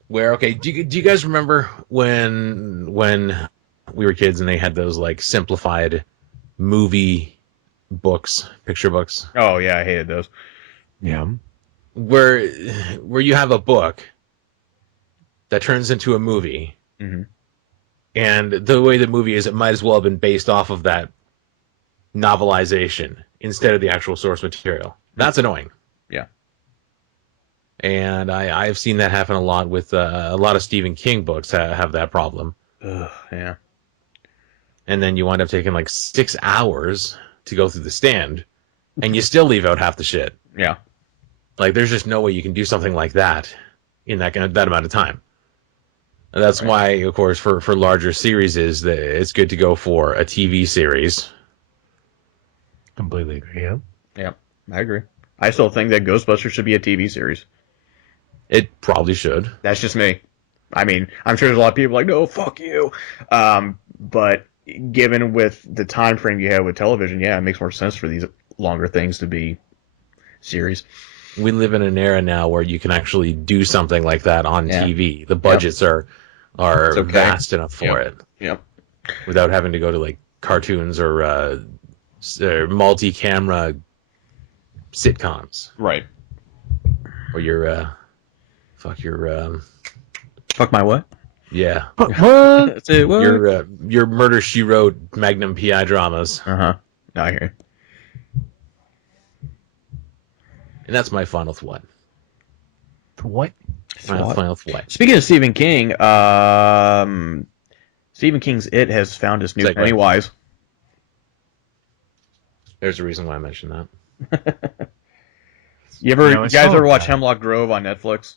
where okay, do you guys remember when we were kids and they had those like simplified movie books, picture books, Oh, yeah, I hated those. Yeah. where you have a book that turns into a movie, Mhm. and the way the movie is, it might as well have been based off of that novelization instead of the actual source material. That's annoying. Yeah. And I've seen that happen a lot with a lot of Stephen King books have that problem. Ugh, yeah. And then you wind up taking like 6 hours to go through the stand, and you still leave out half the shit. Yeah. Like, there's just no way you can do something like that in that amount of time. And that's Right. why, of course, for larger series, is that it's good to go for a TV series. Completely agree. Yeah. Yeah. I agree. I still think that Ghostbusters should be a TV series. It probably should. That's just me. I mean, I'm sure there's a lot of people like, no, fuck you. But given with the time frame you have with television, yeah, it makes more sense for these longer things to be series. We live in an era now where you can actually do something like that on Yeah. TV. The budgets are It's okay. vast enough for Yep. it Yep. without having to go to like cartoons or multi-camera sitcoms Right. or your Fuck my what? yeah, But what? That's it. What? your Murder She Wrote Magnum PI dramas, Uh-huh. I hear you. and that's my final thought. What? Final thought. Speaking of Stephen King, Stephen King's It has found his new Segue. Pennywise. There's a reason why I mentioned that. You No, I guys saw ever watch that. Hemlock Grove on Netflix?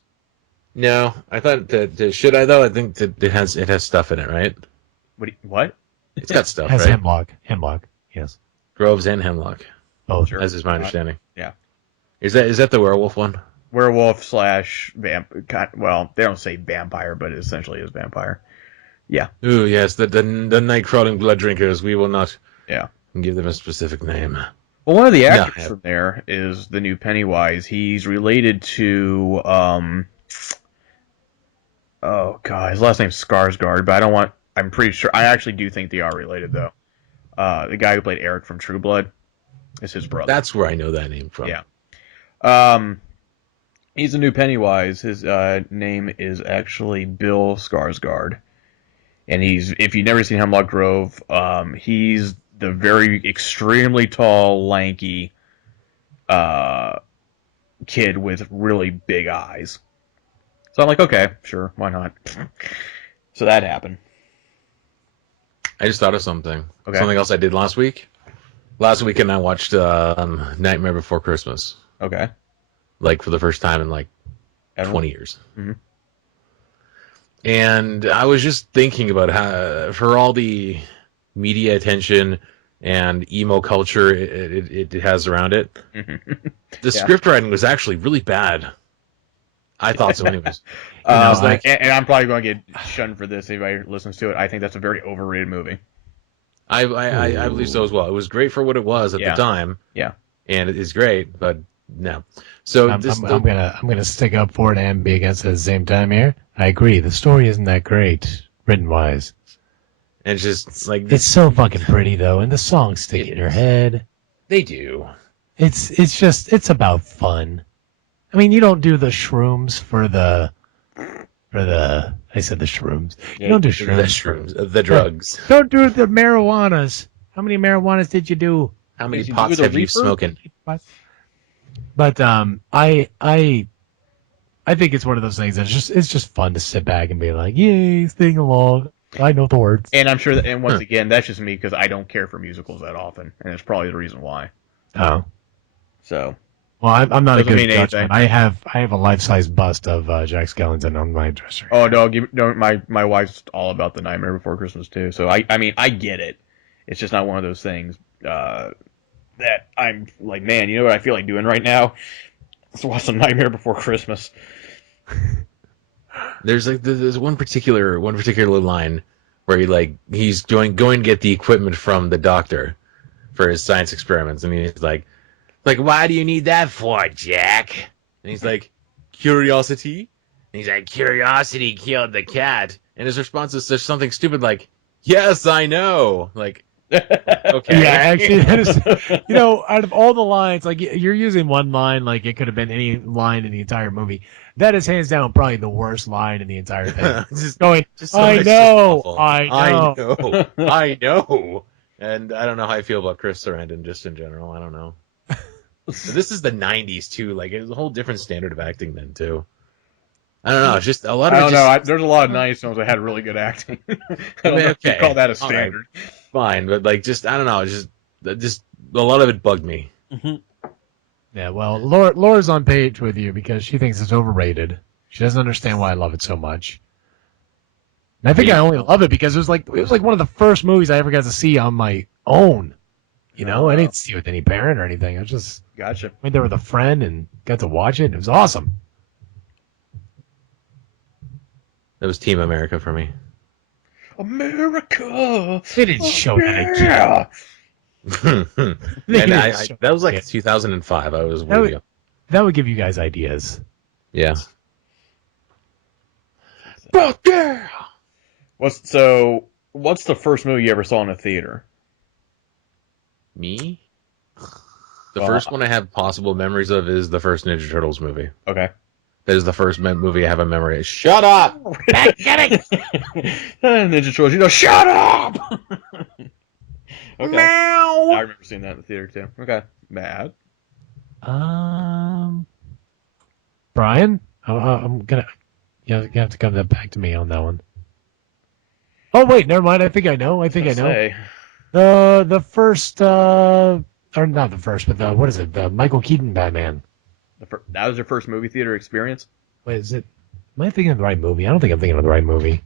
No, I thought that should I though? I think that it has stuff in it, right? What? It's got stuff, Has right? hemlock. Yes. Groves and hemlock, Both. Sure. as is my understanding. Yeah. Is that the werewolf one? Werewolf slash vamp. Well, they don't say vampire, but it essentially is vampire. Ooh, yes, the night crawling blood drinkers. We will not Yeah. give them a specific name. Well, one of the Yeah, actors yeah. from there is the new Pennywise. He's related to oh god, his last name's Skarsgård, but I'm pretty sure I actually do think they are related though. The guy who played Eric from True Blood is his brother. That's where I know that name from. Yeah. He's the new Pennywise. His name is actually Bill Skarsgård. And if you've never seen Hemlock Grove, he's the very extremely tall, lanky kid with really big eyes. So I'm like, okay, sure, why not? So that happened. I just thought of something. Okay. Something else I did last week. Last weekend I watched Nightmare Before Christmas, Okay. like for the first time in like Ever? 20 years. Mhm. And I was just thinking about how, for all the media attention and emo culture it has around it, the Yeah. script writing was actually really bad. I thought so, anyways. know, and I'm probably going to get shunned for this if anybody listens to it. I think that's a very overrated movie. I believe so as well. It was great for what it was at the Yeah. time. Yeah. And it is great, but no. So I'm gonna stick up for it and be against it at the same time here. I agree. The story isn't that great, written wise. and just like It's so fucking pretty though, and the songs stick in your head. they do. It's about fun. I mean, you don't do the shrooms for the I said the shrooms. You don't do The shrooms. shrooms, the drugs. Don't do the marijuanas. How many marijuanas did you do? How many Did you pots do the have you reefer? smoking? But I think it's one of those things that's it's just fun to sit back and be like, yay, sing along. I know the words. And I'm sure that, and once again, that's just me because I don't care for musicals that often, and it's probably the reason why. Oh. So, Well, I'm not a Doesn't good mean judge. anything. I have a life size bust of Jack Skellington on my dresser. oh no, my wife's all about the Nightmare Before Christmas too. So I mean I get it. It's just not one of those things that I'm like, man, you know what I feel like doing right now? Let's watch some Nightmare Before Christmas. There's one particular line where he's going to get the equipment from the doctor for his science experiments, and he's like, why do you need that for, Jack? And he's like, curiosity. And he's like, curiosity killed the cat. And his response is just something stupid like, yes, I know. Like, okay. Yeah, actually, that is, out of all the lines, like you're using one line, like it could have been any line in the entire movie. That is hands down probably the worst line in the entire thing. Just Going, so I it's just know, awful. I know. I know. And I don't know how I feel about Chris Sarandon just in general. I don't know. This is the 90s too. Like, it was a whole different standard of acting then too. I don't know. It's just a lot of I it don't just, know. There's a lot of nice films that had really good acting. I don't know if you okay. call that a All right. standard. fine, but like, just I don't know. Just a lot of it bugged me. Yeah, well, Laura's on page with you because she thinks it's overrated. She doesn't understand why I love it so much. And I think I only love it because it was like one of the first movies I ever got to see on my own. I didn't see it with any parent or anything. I just Gotcha. went there with a friend and got to watch it. It was awesome. That was Team America for me. America. They didn't show that again. Yeah. And that was like 2005. I was way ago. That would give you guys ideas. Yeah. But yeah. What's the first movie you ever saw in a theater? Me? The first one I have possible memories of is the first Ninja Turtles movie. Okay. That is the first movie I have a memory of. Shut up! Ninja Turtles, shut up! Okay. Meow. I remember seeing that in the theater too. Okay. Matt? Brian, I'm gonna. You have to come back to me on that one. Oh wait, never mind. I think I know. Say, The first, or not the first, but what is it? The Michael Keaton Batman. that was your first movie theater experience? Wait, is it? Am I thinking of the right movie? I don't think I'm thinking of the right movie.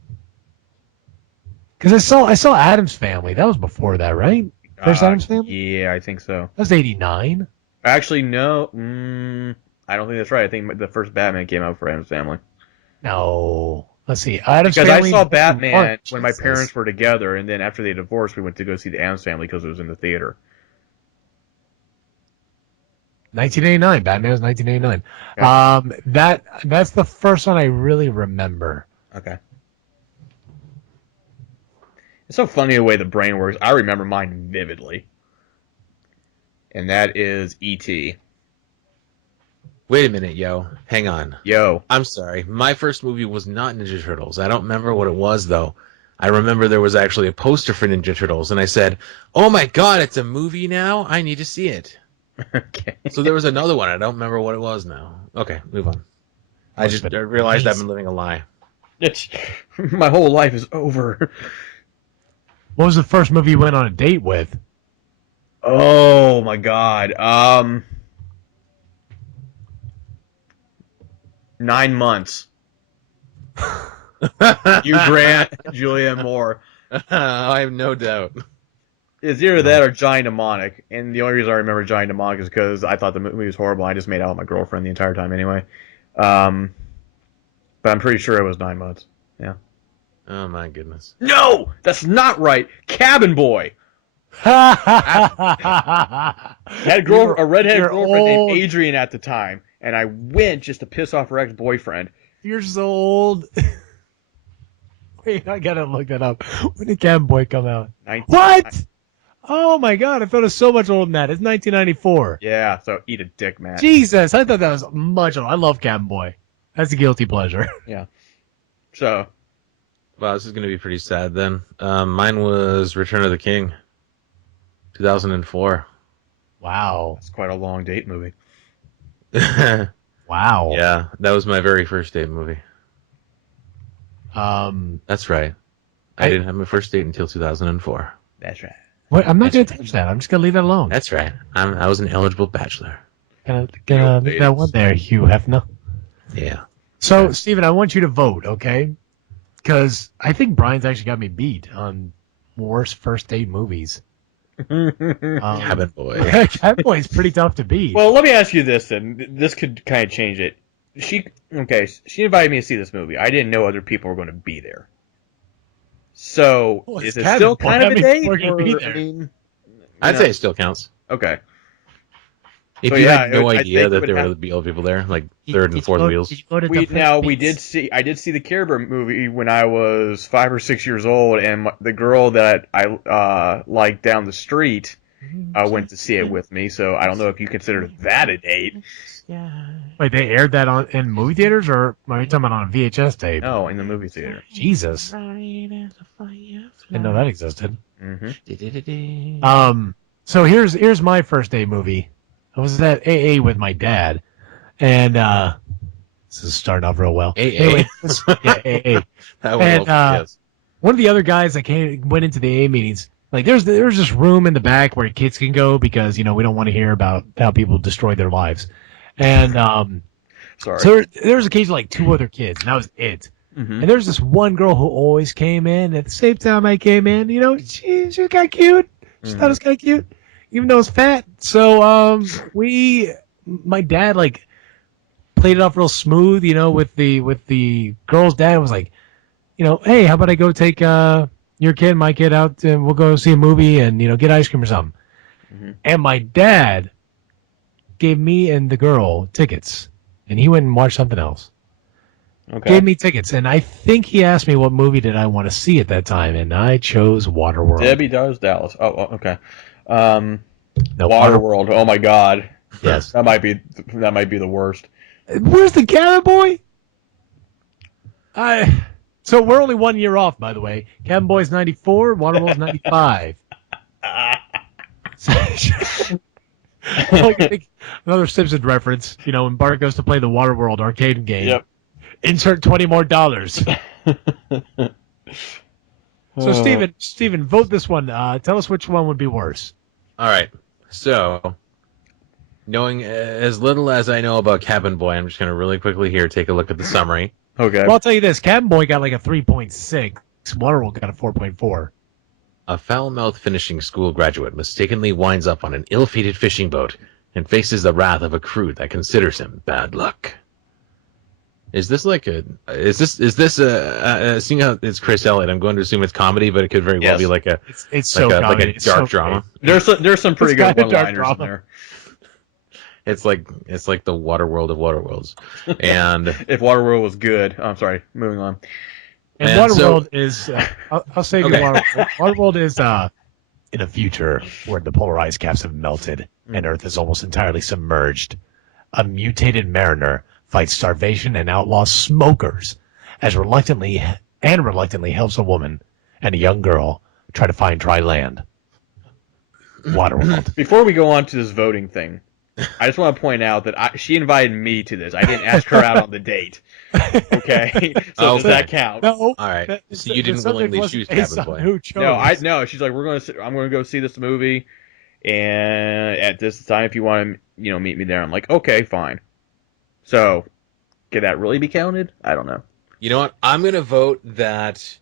Because I saw Addams Family. That was before that, right? First Addams Family? Yeah, I think so. That was 89. Actually, no. I don't think that's right. I think the first Batman came out for Addams Family. No. Let's see. Addams Because Family. I saw Batman Oh, when my Jesus. parents were together, and then after they divorced, we went to go see the Addams Family because it was in the theater. 1989. Batman was 1989. Okay. That's the first one I really remember. Okay. It's so funny the way the brain works. I remember mine vividly. And that is E.T. Wait a minute, yo. Hang on. Yo. I'm sorry. My first movie was not Ninja Turtles. I don't remember what it was, though. I remember there was actually a poster for Ninja Turtles, and I said, oh my god, it's a movie now? I need to see it. Okay. So there was another one. I don't remember what it was now. Okay, move on. I realized I've been living a lie. My whole life is over. What was the first movie you went on a date with? Oh my god. 9 months. You Grant, Julianne Moore. I have no doubt. It's either that or Johnny Mnemonic. And the only reason I remember Johnny Mnemonic is because I thought the movie was horrible. I just made out with my girlfriend the entire time anyway. But I'm pretty sure it was 9 months. Yeah. Oh my goodness. No, that's not right. Cabin Boy. I Had a redheaded girlfriend named Adrian at the time, and I went just to piss off her ex-boyfriend. You're so old. Wait, I gotta look that up. When did Cabin Boy come out? 19 What? Oh my god, I thought it was so much older than that. It's 1994. Yeah, so eat a dick, man. Jesus, I thought that was much older. I love Cabin Boy. That's a guilty pleasure. Yeah. So, Wow, this is going to be pretty sad then. Mine was Return of the King, 2004. Wow. it's quite a long date movie. Wow. Yeah, that was my very first date movie. Um, That's right. I didn't have my first date until 2004. That's right. wait, I'm not That's gonna touch that. I'm just gonna leave that alone. That's right. I was an eligible bachelor. Gonna leave that one there, Hugh Hefner. Yeah. So, Steven, I want you to vote, okay? Because I think Brian's actually got me beat on worst first date movies. Cabin Boy. Cabin Boy is pretty tough to beat. Well, let me ask you this then. This could kind of change it. She invited me to see this movie. I didn't know other people were going to be there. So, Well, it's is it Cabin still Boy. kind of I a mean, date? we're gonna be Or, there. I mean, I'd you say know. it still counts. Okay. If So, you yeah, had no I idea think that would there have- would be other people there, like third and fourth wheels. Did you go to the I did see the Care Bear movie when I was 5 or 6 years old, and the girl that I liked down the street went to see it with me. So I don't know if you consider that a date. Wait, they aired that in movie theaters, or are you talking about on a VHS tape? No, in the movie theater. Jesus. Didn't know that existed. Mm-hmm. So here's my first date movie. I was at AA with my dad, and this is starting off real well. AA. Anyway, yeah, AA. That one And, helped, yes. One of the other guys that went into the AA meetings, like there's this room in the back where kids can go because we don't want to hear about how people destroyed their lives, and Sorry. so there's occasionally like 2 other kids, and that was it. Mm-hmm. And there's this one girl who always came in at the same time I came in. She was kind of cute. She thought it was kind of cute, even though it's fat. So my dad like played it off real smooth, with the girl's dad was like, hey, how about I go take your kid, my kid out, and we'll go see a movie and get ice cream or something. Mm-hmm. And my dad gave me and the girl tickets, and he went and watched something else. Okay. Gave me tickets, and I think he asked me what movie did I want to see at that time, and I chose Waterworld. Debbie Does Dallas. Oh, okay. No, Waterworld. Oh my God. Yes. That might be the worst. Where's the Cabin Boy? So we're only 1 year off, by the way. Cabin Boy's 94, Waterworld's 95. Another Simpsons reference. When Bart goes to play the Waterworld arcade game. Yep. Insert $20 more. So Steven, vote this one. Tell us which one would be worse. All right. So, knowing as little as I know about Cabin Boy, I'm just going to really quickly here take a look at the summary. Okay. Well, I'll tell you this. Cabin Boy got like a 3.6. Waterworld got a 4.4. A foul-mouthed finishing school graduate mistakenly winds up on an ill-fated fishing boat and faces the wrath of a crew that considers him bad luck. Is this seeing how it's Chris Elliott, I'm going to assume it's comedy, but it could very well be like a It's so like comedy. a It's dark so drama. There's some pretty It's good got a dark one-liners in drama. there. It's like the Waterworld of Waterworlds. And If Waterworld was good. I'm sorry. Moving on. And And Waterworld is, I'll say Okay. Waterworld. Waterworld is in a future where the polar ice caps have melted and Earth is almost entirely submerged. A mutated mariner fights starvation and outlaws smokers as reluctantly helps a woman and a young girl try to find dry land. Waterworld. Before we go on to this voting thing, I just want to point out that she invited me to this. I didn't ask her out on the date. Okay? So does Okay. that count? No. all right, so you didn't willingly choose Cabin Boy. Who chose. No. She's like, I'm going to go see this movie, and at this time, if you want to, meet me there. I'm like, okay, fine. So, could that really be counted? I don't know. You know what? I'm going to vote that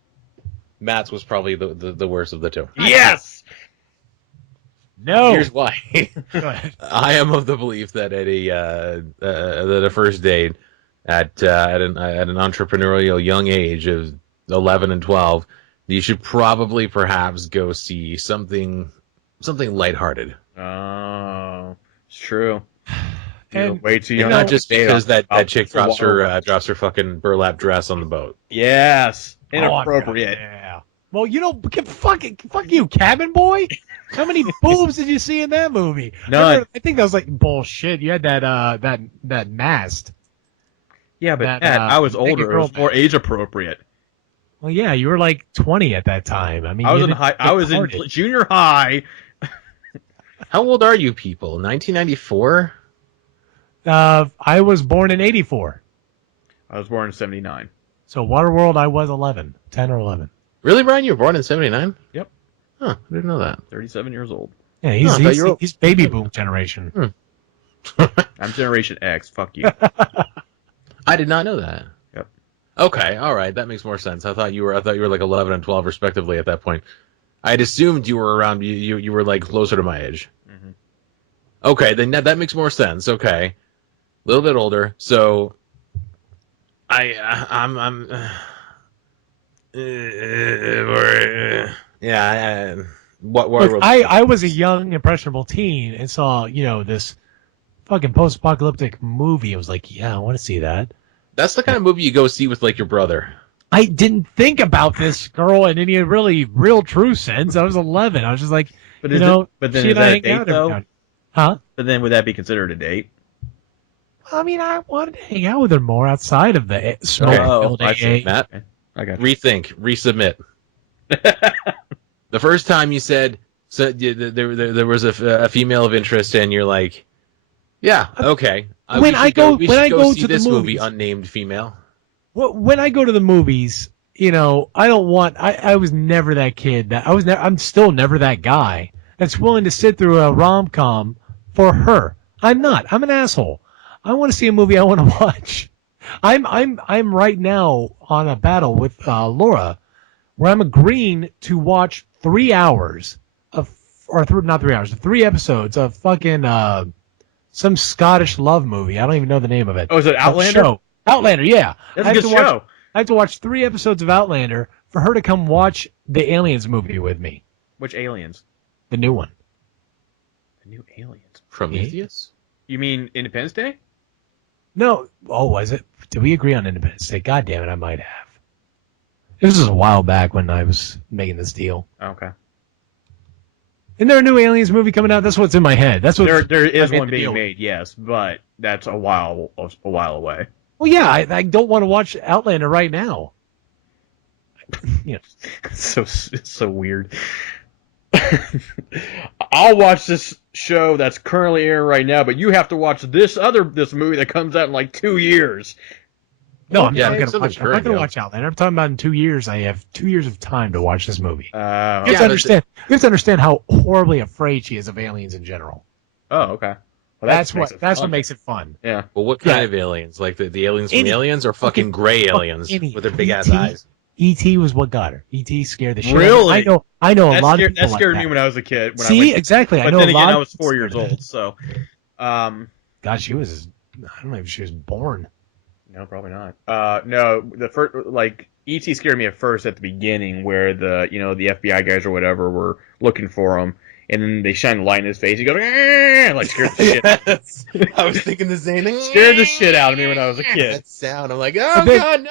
Matt's was probably the worst of the two. Yes. No. Here's why. Go ahead. I am of the belief that at a first date, at an entrepreneurial young age of 11 and 12, you should probably perhaps go see something lighthearted. Oh, it's true. You're And, way too you young. know, Not just because that chick drops Water. her fucking burlap dress on the boat. Yes, Oh, I forgot. inappropriate. Yeah. Well, fuck you, cabin boy. How many boobs did you see in that movie? None. I think that was like bullshit. You had that mast. Yeah, but That, Matt, I was naked older. It girl was more age appropriate. Well, yeah, you were like 20 at that time. I mean, I was you in didn't high. get I was in carded. junior high. How old are you people? 1994? I was born in '84. I was born in '79. So Waterworld, I was 10 or 11. Really, Brian? You were born in 79? Yep. Huh, I didn't know that. 37 years old. Yeah, Oh, I thought you were- he's baby boom generation. I'm Generation X. Fuck you. I did not know that. Yep. Okay, all right, that makes more sense. I thought you were like 11 and 12 respectively at that point. I had assumed you were around you were like closer to my age. Mhm. Okay, then that makes more sense. Okay, a little bit older. So yeah. What Look, I was a young, impressionable teen and saw, this fucking post-apocalyptic movie. I was like, yeah, I want to see that. That's the kind of movie you go see with like your brother. I didn't think about this girl in any really real true sense. I was 11. I was just like, But you is know, but then she is and I that a hang date out every though? now and- Huh? But then would that be considered a date? I mean, I wanted to hang out with her more outside of the smoke-filled I see. AA. Matt, Okay. I got you. rethink, resubmit. The first time you said there was a female of interest, and you're like, yeah, okay. When I go see to the this movie, movies- unnamed female. Well, when I go to the movies, I don't want. I was never that kid. I'm still never that guy that's willing to sit through a rom-com for her. I'm not. I'm an asshole. I want to see a movie I want to watch. I'm right now on a battle with Laura, where I'm agreeing to watch 3 hours not 3 hours, 3 episodes of fucking some Scottish love movie. I don't even know the name of it. Oh, is it Outlander? Show. Outlander, yeah. That's I a have good to watch- show. I have to watch 3 episodes of Outlander for her to come watch the Aliens movie with me, Which aliens? the new one. The new aliens. Prometheus? You mean Independence Day? No, was it? Did we agree on Independence Day? God damn it, I might have. This was a while back when I was making this deal. Okay. Isn't there a new Aliens movie coming out? That's what's in my head. That's what There is I made one the being deal. made, yes, but that's a while away. Well, yeah, I don't want to watch Outlander right now. It's so weird. I'll watch this show that's currently airing right now, but you have to watch this movie that comes out in like 2 years. No, I'm Yeah, not it's going something to watch. I'm not current, going to yeah. watch Outlander. I'm talking about in 2 years. I have 2 years of time to watch this movie. You have Yeah, to understand. You have to understand how horribly afraid she is of aliens in general. oh, okay. Well, That's makes what it fun. makes it fun. Yeah. Well, what kind Yeah. of aliens? Like the aliens from Any- Aliens, or fucking fucking- gray fucking aliens any. with their big ass ET? eyes? E.T. was what got her. E.T. scared the shit Really? out of me. I know a That lot scared, of people that scared like me that. when I was a kid. When See, I went, exactly. I but know then a again, lot I of was people 4 years scared of old, so God, she was. I don't know if she was born. no, probably not. No, the first E.T. scared me at first at the beginning, where the FBI guys or whatever were looking for him, and then they shine the light in his face. He goes, "Eh," like scared the shit. Yes. I was thinking the same thing. Scared the shit out of me when I was a kid. That sound. I'm like, oh But then- god,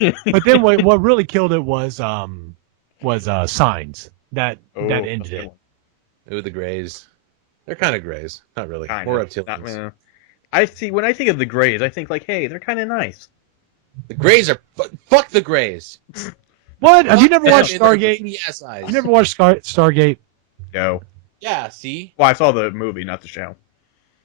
no. But then what really killed it was Signs that Oh, ended it. Ooh, the Greys. They're kind of Greys. Not really. Kind More of. reptilians. I see. When I think of the Greys, I think like, hey, they're kind of nice. The Greys are fuck the Greys. What? Have you never Fuck watched them. They're Stargate? beady ass eyes. You never watched Stargate? No. Yeah. See. Well, I saw the movie, not the show.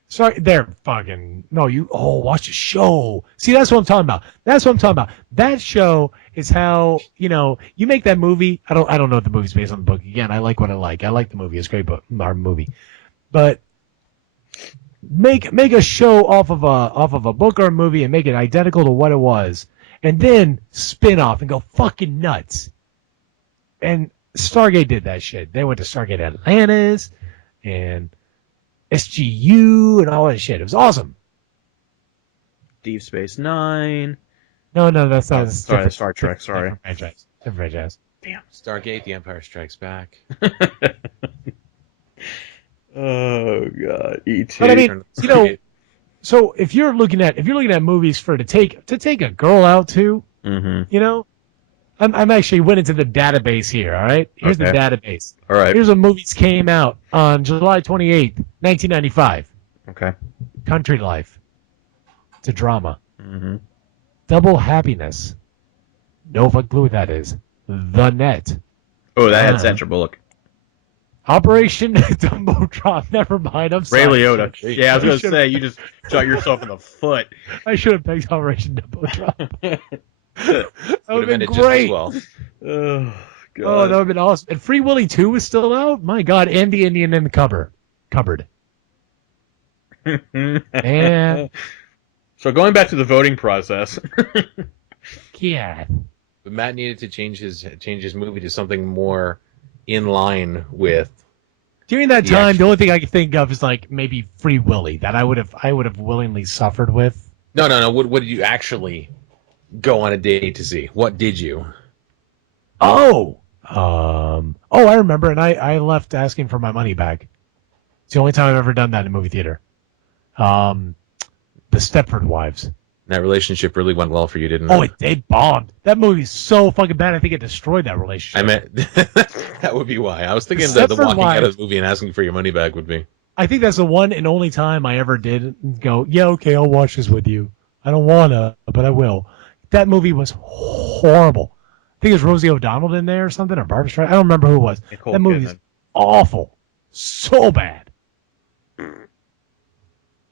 Sorry, they're fucking no. Watch the show. See, that's what I'm talking about. That's what I'm talking about. That show is how you make that movie. I don't know if the movie's based on the book. Again, I like what I like. I like the movie. It's a great book, our movie. But make a show off of a book or a movie and make it identical to what it was, and then spin off and go fucking nuts. And Stargate did that shit. They went to Stargate Atlantis and SGU and all that shit. It was awesome. Deep Space Nine. No, that's not. Sorry, that's Star Trek. Sorry. Different franchise. Damn. Stargate: The Empire Strikes Back. Oh god, E.T. But I mean, you know, so if you're looking at movies to take a girl out to, Mm-hmm. you know, I'm actually went into the database here. All right, here's the Okay. database. All right. Here's what movies came out on July 28th, 1995. Okay. Country Life. It's a drama. Mm-hmm. Double Happiness. No fucking clue what that is. The Net. Oh, that had Uh, Sandra Bullock. Operation Dumbo Drop. Never mind. I'm Ray sorry. Liotta. Yeah, I was gonna should've- say you just shot yourself in the foot. I should have picked Operation Dumbo Drop. That would have been it just as great. well. Oh god. Oh, that would have been awesome. And Free Willy 2 was still out? My God. And the Indian in the cupboard. And, So going back to the voting process. yeah. But Matt needed to change his movie to something more in line with. During that The time, action. the only thing I could think of is like maybe Free Willy that I would have willingly suffered with. No. What did you actually go on a date to see? What did you? Oh, I remember, and I left asking for my money back. It's the only time I've ever done that in a movie theater. The Stepford Wives. That relationship really went well for you, didn't it? Oh, it bombed. That movie's so fucking bad. I think it destroyed that relationship. I meant that would be why. I was thinking The that the Stepford walking out Wives- of the movie and asking for your money back would be. I think that's the one and only time I ever did go, yeah, okay, I'll watch this with you. I don't wanna, but I will. That movie was horrible. I think it was Rosie O'Donnell in there or something, or Barbara Streisand. I don't remember who it was. Nicole That movie's Kidman. awful. So bad.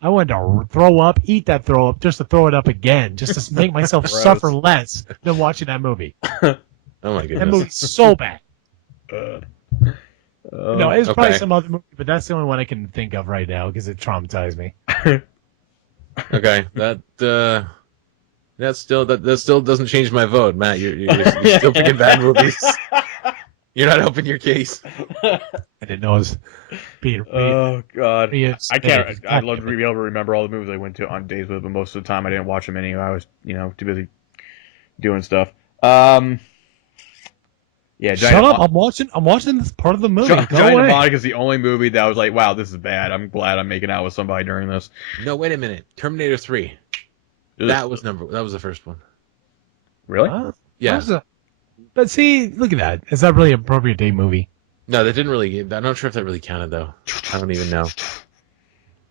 I wanted to throw up, eat that throw up, just to throw it up again, just to make myself Gross. suffer less than watching that movie. Oh my That goodness. movie's so bad. Uh, No, it's probably okay. some other movie, but that's the only one I can think of right now because it traumatized me. Okay, that still doesn't change my vote, Matt. You're still picking bad movies. You're not helping your case. I didn't know it was being oh god. I can't. I'd love to be be able to remember all the movies I went to on days with, but most of the time I didn't watch them anyway. I was, too busy doing stuff. Yeah, Shut Giant up! I'm watching this part of the movie. Go Giant away. Mnemonic is the only movie that I was like, wow, this is bad. I'm glad I'm making out with somebody during this. No, wait a minute. Terminator 3. That was the first one. Really? Huh? Yeah. How's that- But see, look at that. Is that really an appropriate date movie? No, that didn't really. I'm not sure if that really counted though. I don't even know.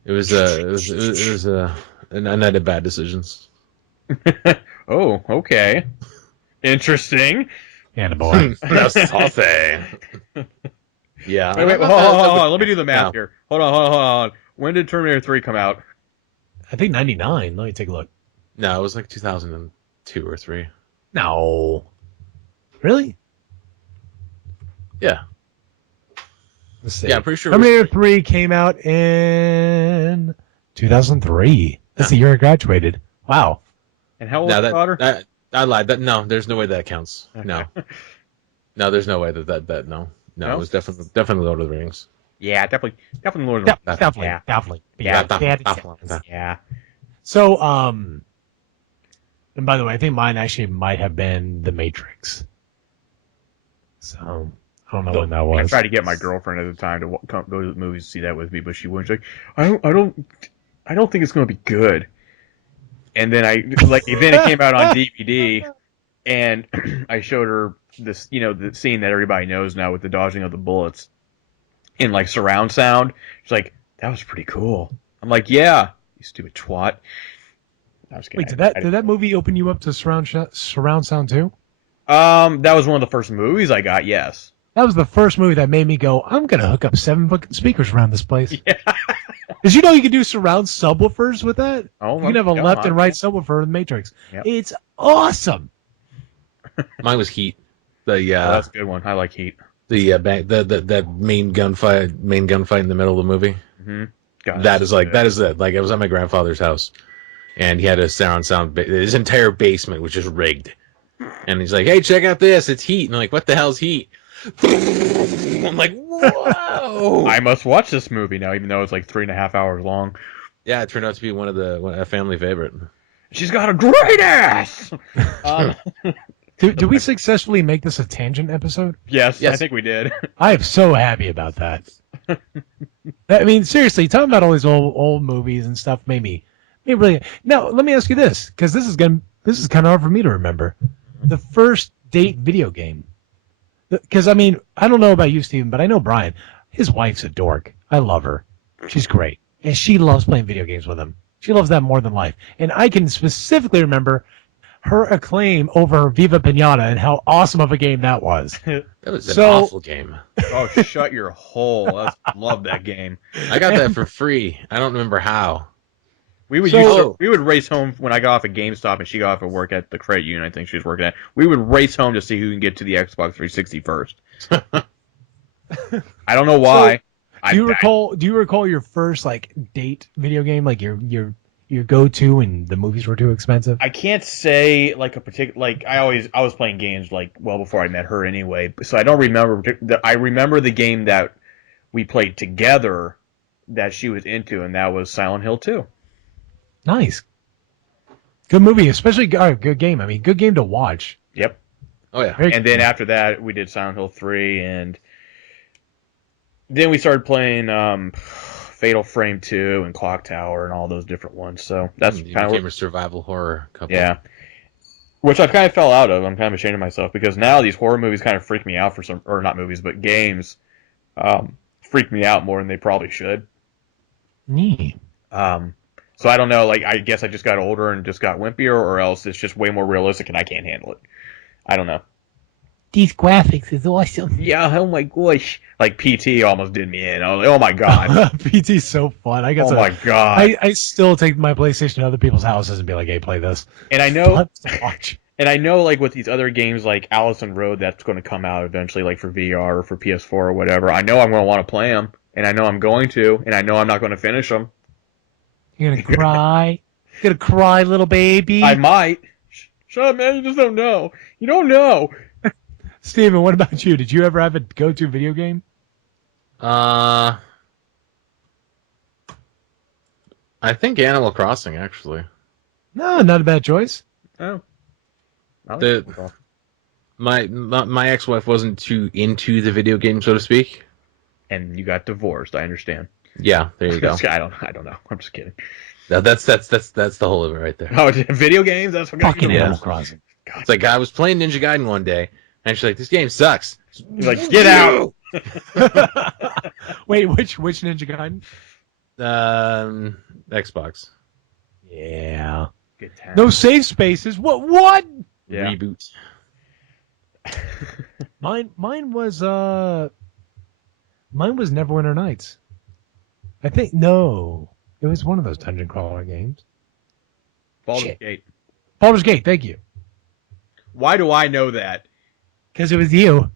It was a night of bad decisions. Oh, okay. Interesting. And a boy. That's saucy. Yeah. Wait, hold on. Let me do the math No. here. Hold on. When did Terminator 3 come out? I think 99. Let me take a look. No, it was like 2002 or 3. No. Really? Yeah. Let's see. Yeah, I'm pretty sure. It was, Terminator 3 came out in 2003. That's the year I graduated. Wow. And how old no, was your daughter? that I lied. No, there's no way that counts. No. No, there's no way that no. No, No? it was definitely Lord of the Rings. Yeah, definitely Lord of the Yeah, Rings. definitely. Yeah, Yeah. Yeah. So, and by the way, I think mine actually might have been The Matrix. So, I don't know when that I was. tried to get my girlfriend at the time to go to the movies to see that with me, but she wouldn't. She's like, I don't think it's going to be good. And then then it came out on DVD, and I showed her this, the scene that everybody knows now with the dodging of the bullets in like surround sound. She's like, that was pretty cool. I'm like, yeah, you stupid twat. I was kidding. Wait, did that movie open you up to surround sound too? That was one of the first movies I got. Yes. That was the first movie that made me go, I'm gonna hook up 7 fucking speakers around this place. Yeah. Did you know you can do surround subwoofers with that? Oh, You can have a yeah, left and right yeah. subwoofer in the Matrix. Yep. It's awesome. Mine was Heat. Oh, that's a good one. I like Heat. The main gunfight in the middle of the movie. Mm-hmm. That is it. Like, I was at my grandfather's house, and he had a surround sound. His entire basement was just rigged, and he's like, "Hey, check out this! It's Heat." And I'm like, "What the hell's Heat?" I'm like, "Whoa!" I must watch this movie now, even though it's like 3.5 hours long. Yeah, it turned out to be a family favorite. She's got a great ass. Do we successfully make this a tangent episode? Yes, I Yes. think we did. I am so happy about that. I mean, seriously, talking about all these old movies and stuff made me really. Now, let me ask you this, because this is kind of hard for me to remember. The first date video game. Because I mean, I don't know about you, Steven, but I know Brian. His wife's a dork. I love her. She's great, and she loves playing video games with him. She loves that more than life. And I can specifically remember her acclaim over Viva Pinata and how awesome of a game that was. That was an So- awful game. Oh, shut your hole. I love that game. I got that for free. I don't remember how. We would we would race home when I got off at GameStop and she got off at work at the credit union. I think she was working at. We would race home to see who can get to the Xbox 360 first. I don't know why. Do you recall your first like date video game, like your go-to, and the movies were too expensive? I can't say like a particular like I was playing games like well before I met her anyway, so I don't remember. I remember the game that we played together that she was into, and that was Silent Hill 2. Nice, good movie, especially good game. I mean, good game to watch. Yep. Oh yeah. Very And then after that, we did Silent Hill 3, and then we started playing Fatal Frame 2 and Clock Tower and all those different ones. So that's You kind became of a survival horror couple. yeah. Which I kind of fell out of. I'm kind of ashamed of myself because now these horror movies kind of freak me out or not movies, but games freak me out more than they probably should. Neat. So I don't know. Like I guess I just got older and just got wimpier, or else it's just way more realistic and I can't handle it. I don't know. These graphics is awesome. Yeah. Oh my gosh. Like PT almost did me in. I was like, oh my god. PT's so fun. I guess. Oh my god. I still take my PlayStation to other people's houses and be like, "Hey, play this." And I know. Fun to watch. And I know, like, with these other games, like Allison Road, that's going to come out eventually, like, for VR or for PS4 or whatever. I know I'm going to want to play them, and I know I'm going to, and I know I'm not going to finish them. You're gonna cry. You're gonna cry, little baby. I might. Shut up, man. You just don't know. You don't know. Steven, what about you? Did you ever have a go-to video game? I think Animal Crossing actually. No, not a bad choice. Oh. I like The- Animal Crossing. My ex-wife wasn't too into the video game, so to speak. And you got divorced. I understand. Yeah, there you go. I don't know. I'm just kidding. That's the whole of it right there. Oh, video games? That's what got Fucking you. Animal Crossing. It's like I was playing Ninja Gaiden one day, and she's like, "This game sucks." He's like, get out. Wait, which Ninja Gaiden? Xbox Yeah. Good time. No save spaces. What? Yeah. reboot. Mine was Neverwinter Nights. I think no. It was one of those dungeon crawler games. Baldur's Shit. Gate. Baldur's Gate, thank you. Why do I know that? Because it was you.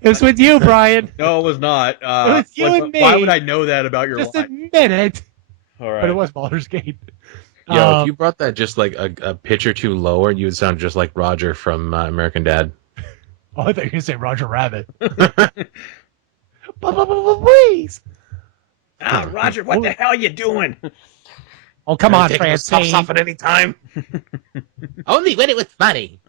It was with you, Brian. No, it was not. It was you and me. Why would I know that about your Just life? admit it. All right. But it was Baldur's Gate. Yo, if you brought that just like a pitch or two lower, you would sound just like Roger from American Dad. Oh, I thought you were going to say Roger Rabbit. Please. Ah, Roger, what the hell are you doing? Oh, come on, Taking the Francine. stuffs off at any time. Only when it was funny.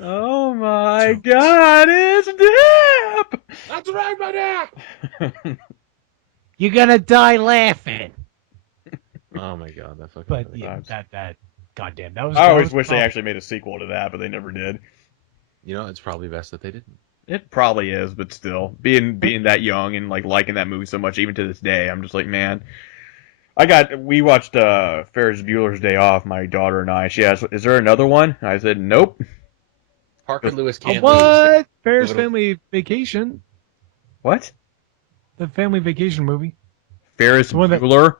Oh my God, it's Dip! That's right, my dad. You're going to die laughing. Oh my god, that fucking. But movie. yeah, that goddamn, that was. I always that was wish they tough. actually made a sequel to that, but they never did. You know, it's probably best that they didn't. It probably is, but still, being that young and like liking that movie so much, even to this day, I'm just like, man. We watched Ferris Bueller's Day Off, my daughter and I. She asked, "Is there another one?" I said, "Nope." Parker Lewis can't lose. What? Ferris Little- Family Vacation, What? the family vacation movie. Ferris The one that- Bueller?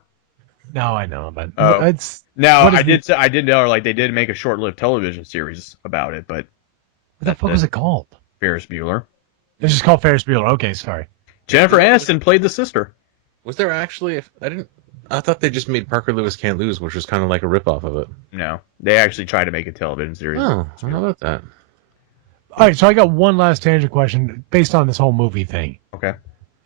No, I know, but Oh. it's Now, What is I did know, like, they did make a short-lived television series about it, but what the fuck was it called? Ferris Bueller. It's just called Ferris Bueller. Okay, sorry. Jennifer Aniston played the sister. Was there actually? I thought they just made Parker Lewis Can't Lose, which was kind of like a ripoff of it. No, they actually tried to make a television series. Oh, how about that? All right, so I got one last tangent question based on this whole movie thing. Okay.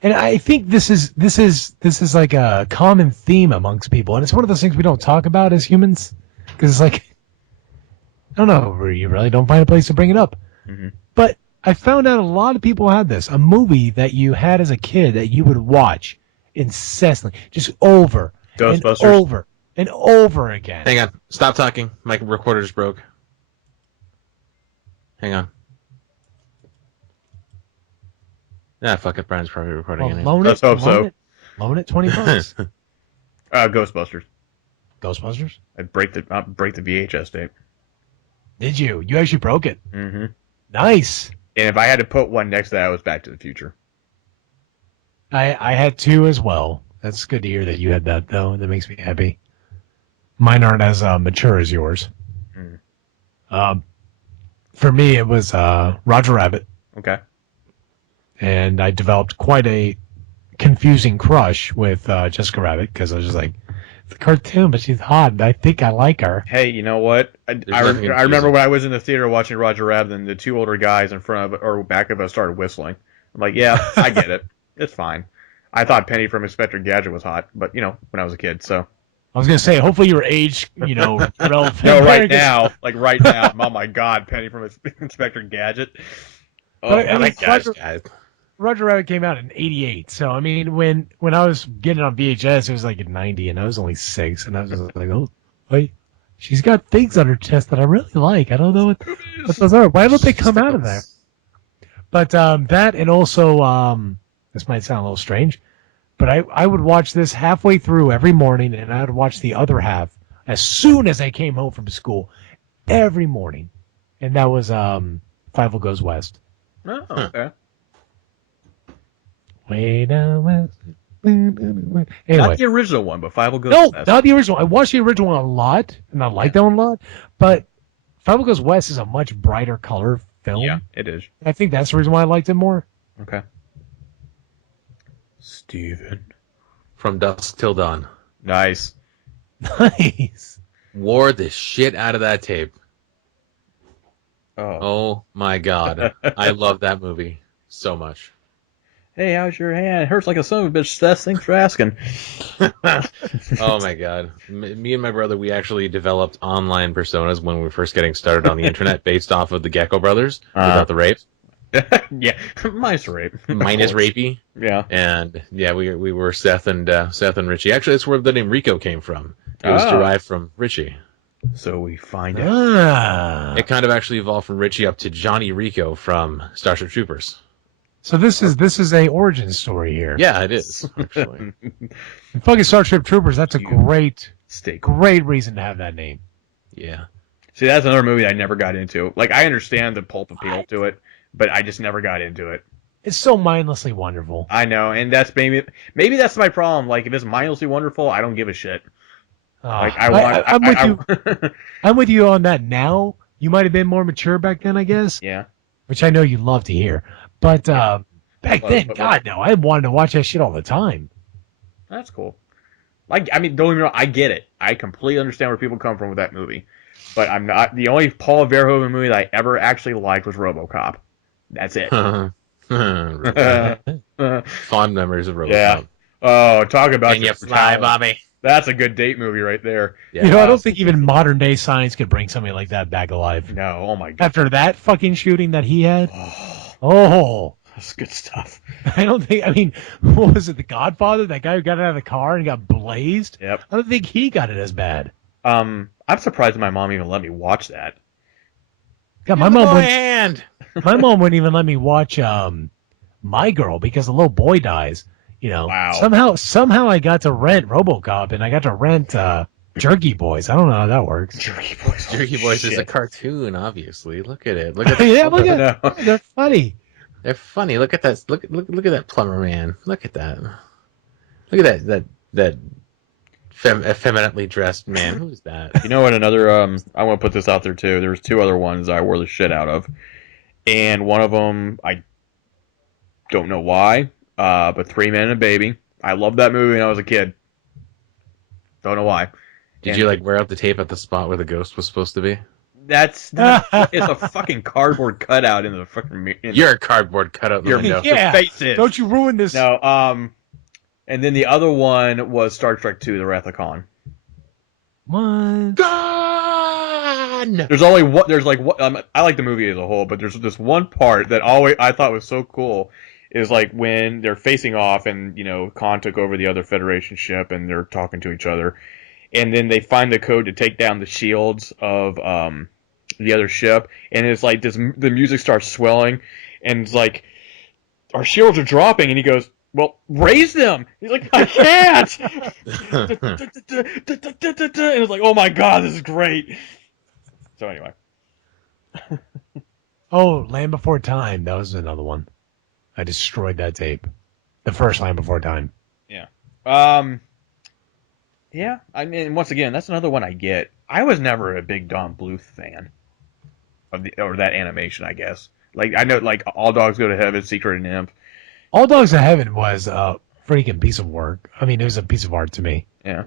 And I think this is like a common theme amongst people, and it's one of those things we don't talk about as humans because it's like I don't know, you really don't find a place to bring it up. Mm-hmm. But I found out a lot of people had this, a movie that you had as a kid that you would watch incessantly, just over Ghostbusters. and over and over again. Hang on. Stop talking. My recorder just broke. Hang on. Ah, fuck it. Brian's probably recording Well, anyway. loan Let's it, hope so. Loan it $20. Ghostbusters. Ghostbusters? I'd break the VHS tape. Did you? You actually broke it. Mm-hmm. Nice. And if I had to put one next to that, it was Back to the Future. I had two as well. That's good to hear that you had that, though. That makes me happy. Mine aren't as mature as yours. For me, it was Roger Rabbit. Okay. And I developed quite a confusing crush with Jessica Rabbit because I was just like, it's a cartoon, but she's hot. And I think I like her. Hey, you know what? I remember when I was in the theater watching Roger Rabbit, and the two older guys in front of or back of us started whistling. I'm like, yeah, I get it. It's fine. I thought Penny from Inspector Gadget was hot, but when I was a kid, so. I was gonna say, hopefully your age, relevant. No, right now, oh my God, Penny from Inspector Gadget. Oh But, I my mean, gosh, guys. Roger Rabbit came out in '88, so I mean, when I was getting it on VHS, it was like in '90, and I was only 6, and I was just like, oh, wait, she's got things on her chest that I really like. I don't know what those are. Why don't they come out of there? But that, and also, this might sound a little strange, but I would watch this halfway through every morning, and I would watch the other half as soon as I came home from school every morning, and that was Five Goes West. Oh, okay. Way down west. Anyway. Not the original one, but Five Will Go No, West. not the original. I watched the original one a lot, and I like that one a lot. But Five Goes West is a much brighter color film. Yeah, it is. I think that's the reason why I liked it more. Okay. Steven. From Dusk Till Dawn. Nice. Nice. Wore the shit out of that tape. Oh. Oh my god. I love that movie so much. Hey, how's your hand? It hurts like a son of a bitch, Seth. Thanks for asking. Oh my god. Me and my brother, we actually developed online personas when we were first getting started on the internet based off of the Gecko Brothers without the rape. Yeah, minus rape. Mine is rapey. Yeah. And yeah, we were Seth and Richie. Actually, that's where the name Rico came from. It was derived from Richie. So we find out. Ah. It kind of actually evolved from Richie up to Johnny Rico from Starship Troopers. So this is a origin story here. Yeah, it is, actually. And fucking Starship Troopers, that's a great reason to have that name. Yeah. See, that's another movie I never got into. Like, I understand the pulp appeal to it, but I just never got into it. It's so mindlessly wonderful. I know, and that's maybe that's my problem. Like, if it's mindlessly wonderful, I don't give a shit. Like, I'm with you on that now. You might have been more mature back then, I guess. Yeah. Which I know you love to hear. But back then, God, no, I wanted to watch that shit all the time. That's cool. Like, I mean, don't get me wrong, I get it. I completely understand where people come from with that movie. But I'm not. The only Paul Verhoeven movie that I ever actually liked was RoboCop. That's it. Fond memories of RoboCop. Yeah. Oh, talk about And you fly, Bobby. That's a good date movie right there. Yeah. You know, I don't think even modern day science could bring something like that back alive. No, oh my god. After that fucking shooting that he had. Oh. That's good stuff. I don't think, I mean, what was it, The Godfather? That guy who got out of the car and got blazed? Yep. I don't think he got it as bad. I'm surprised my mom even let me watch that. God, my mom wouldn't even let me watch My Girl because the little boy dies. You know, Wow. somehow I got to rent RoboCop and I got to rent Jerky Boys. I don't know how that works. Jerky Boys. Jerky Boys is a cartoon, obviously. Look at it. Look at Yeah, look at No. they're funny. They're funny. Look at that. Look at that plumber man. Look at that. Look at that effeminately dressed man. Who's that? You know what? Another I want to put this out there too. There's two other ones I wore the shit out of, and one of them I don't know why, but Three Men and a Baby. I loved that movie when I was a kid. Don't know why. Did you like wear out the tape at the spot where the ghost was supposed to be? That's not. It's a fucking cardboard cutout in the fucking. You're a cardboard cutout in the Your window. Yeah. face is. Don't you ruin this. No. And then the other one was Star Trek II: The Wrath of Khan. What? Gone! There's only one. There's like what. I like the movie as a whole, but there's this one part that always I thought was so cool. Is like when they're facing off, and Khan took over the other Federation ship, and they're talking to each other, and then they find the code to take down the shields of the other ship, and it's like this. The music starts swelling, and it's like our shields are dropping, and he goes, "Well, raise them." He's like, "I can't." And it's like, "Oh my god, this is great." So anyway, Oh, Land Before Time. That was another one. I destroyed that tape. The first Land Before Time. yeah. I mean, once again, that's another one I get. I was never a big Don Bluth fan of or that animation. I guess. Like I know, like All Dogs Go to Heaven, Secret and Imp. All Dogs in Heaven was a freaking piece of work. I mean, it was a piece of art to me. Yeah.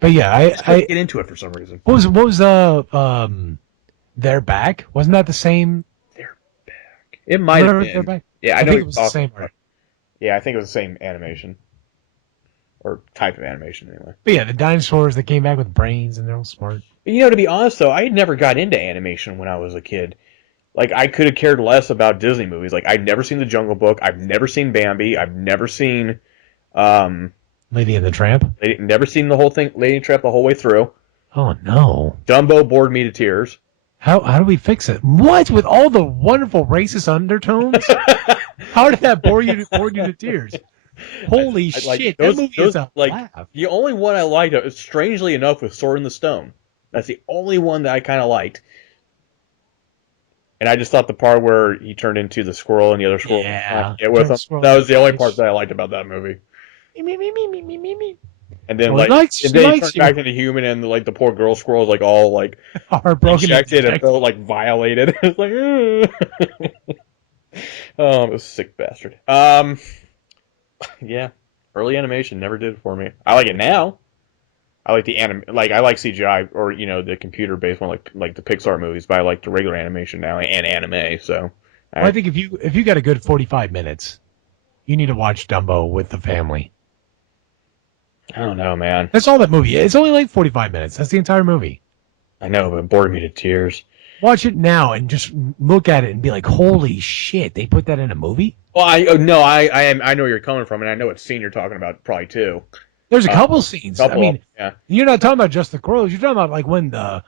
But yeah, I couldn't get into it for some reason. What was They're Back? Wasn't that the same? It might have They're been. Back? Yeah, I know think what it was you're the same talking art. about. Yeah, I think it was the same animation. Or type of animation, anyway. But yeah, the dinosaurs that came back with brains and they're all smart. But, to be honest, though, I never got into animation when I was a kid. Like, I could have cared less about Disney movies. Like, I've never seen The Jungle Book. I've never seen Bambi. I've never seen... Lady and the Tramp? never seen the whole thing, Lady and the Tramp, the whole way through. Oh, no. Dumbo bored me to tears. How do we fix it? What? With all the wonderful racist undertones? How did that bore you to tears? Holy shit, that movie is a laugh. The only one I liked, strangely enough, was Sword in the Stone. That's the only one that I kind of liked. And I just thought the part where he turned into the squirrel and the other squirrel with him, that was the only part that I liked about that movie. And then Well, and then he turned you. back into human, and like the poor girl squirrel is like all like Heartbroken. rejected and felt like violated. It's like, oh, it was a sick bastard. Yeah, early animation never did it for me. I like it now. I like the I like CGI or the computer based one like the Pixar movies, but I like the regular animation now and anime. So Well, I think if you got a good 45 minutes, you need to watch Dumbo with the family. I don't know, man. That's all that movie is. It's only like 45 minutes. That's the entire movie. I know, but it bored me to tears. Watch it now and just look at it and be like, "Holy shit! They put that in a movie." Well, I know where you're coming from, and I know what scene you're talking about probably too. There's a couple scenes. I mean, yeah. You're not talking about just the crows. You're talking about like when the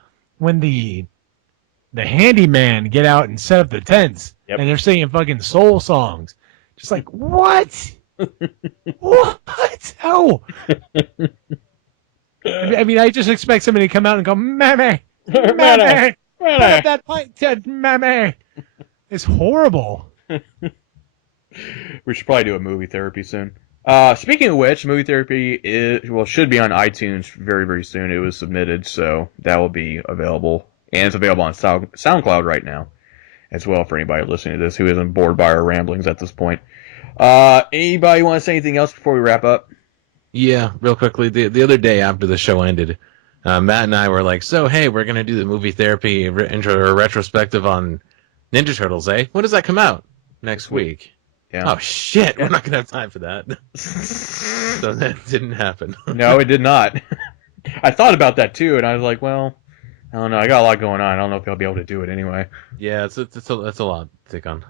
handyman get out and set up the tents, Yep. and they're singing fucking soul songs. Just like what? What? How? I mean, I just expect somebody to come out and go, "Mammy, mammy, put up that pint, Ted, mammy." It's horrible. We should probably do a movie therapy soon. Speaking of which, movie therapy should be on iTunes very, very soon. It was submitted, so that will be available, and it's available on SoundCloud right now as well for anybody listening to this who isn't bored by our ramblings at this point. Anybody want to say anything else before we wrap up? Yeah, real quickly. The other day after the show ended, Matt and I were like, "So hey, we're gonna do the movie therapy intro or retrospective on Ninja Turtles, eh? When does that come out? Next week." Yeah. Oh shit, we're not gonna have time for that. So that didn't happen. No, it did not. I thought about that too, and I was like, well, I don't know. I got a lot going on. I don't know if I'll be able to do it anyway. Yeah, it's a lot to take on.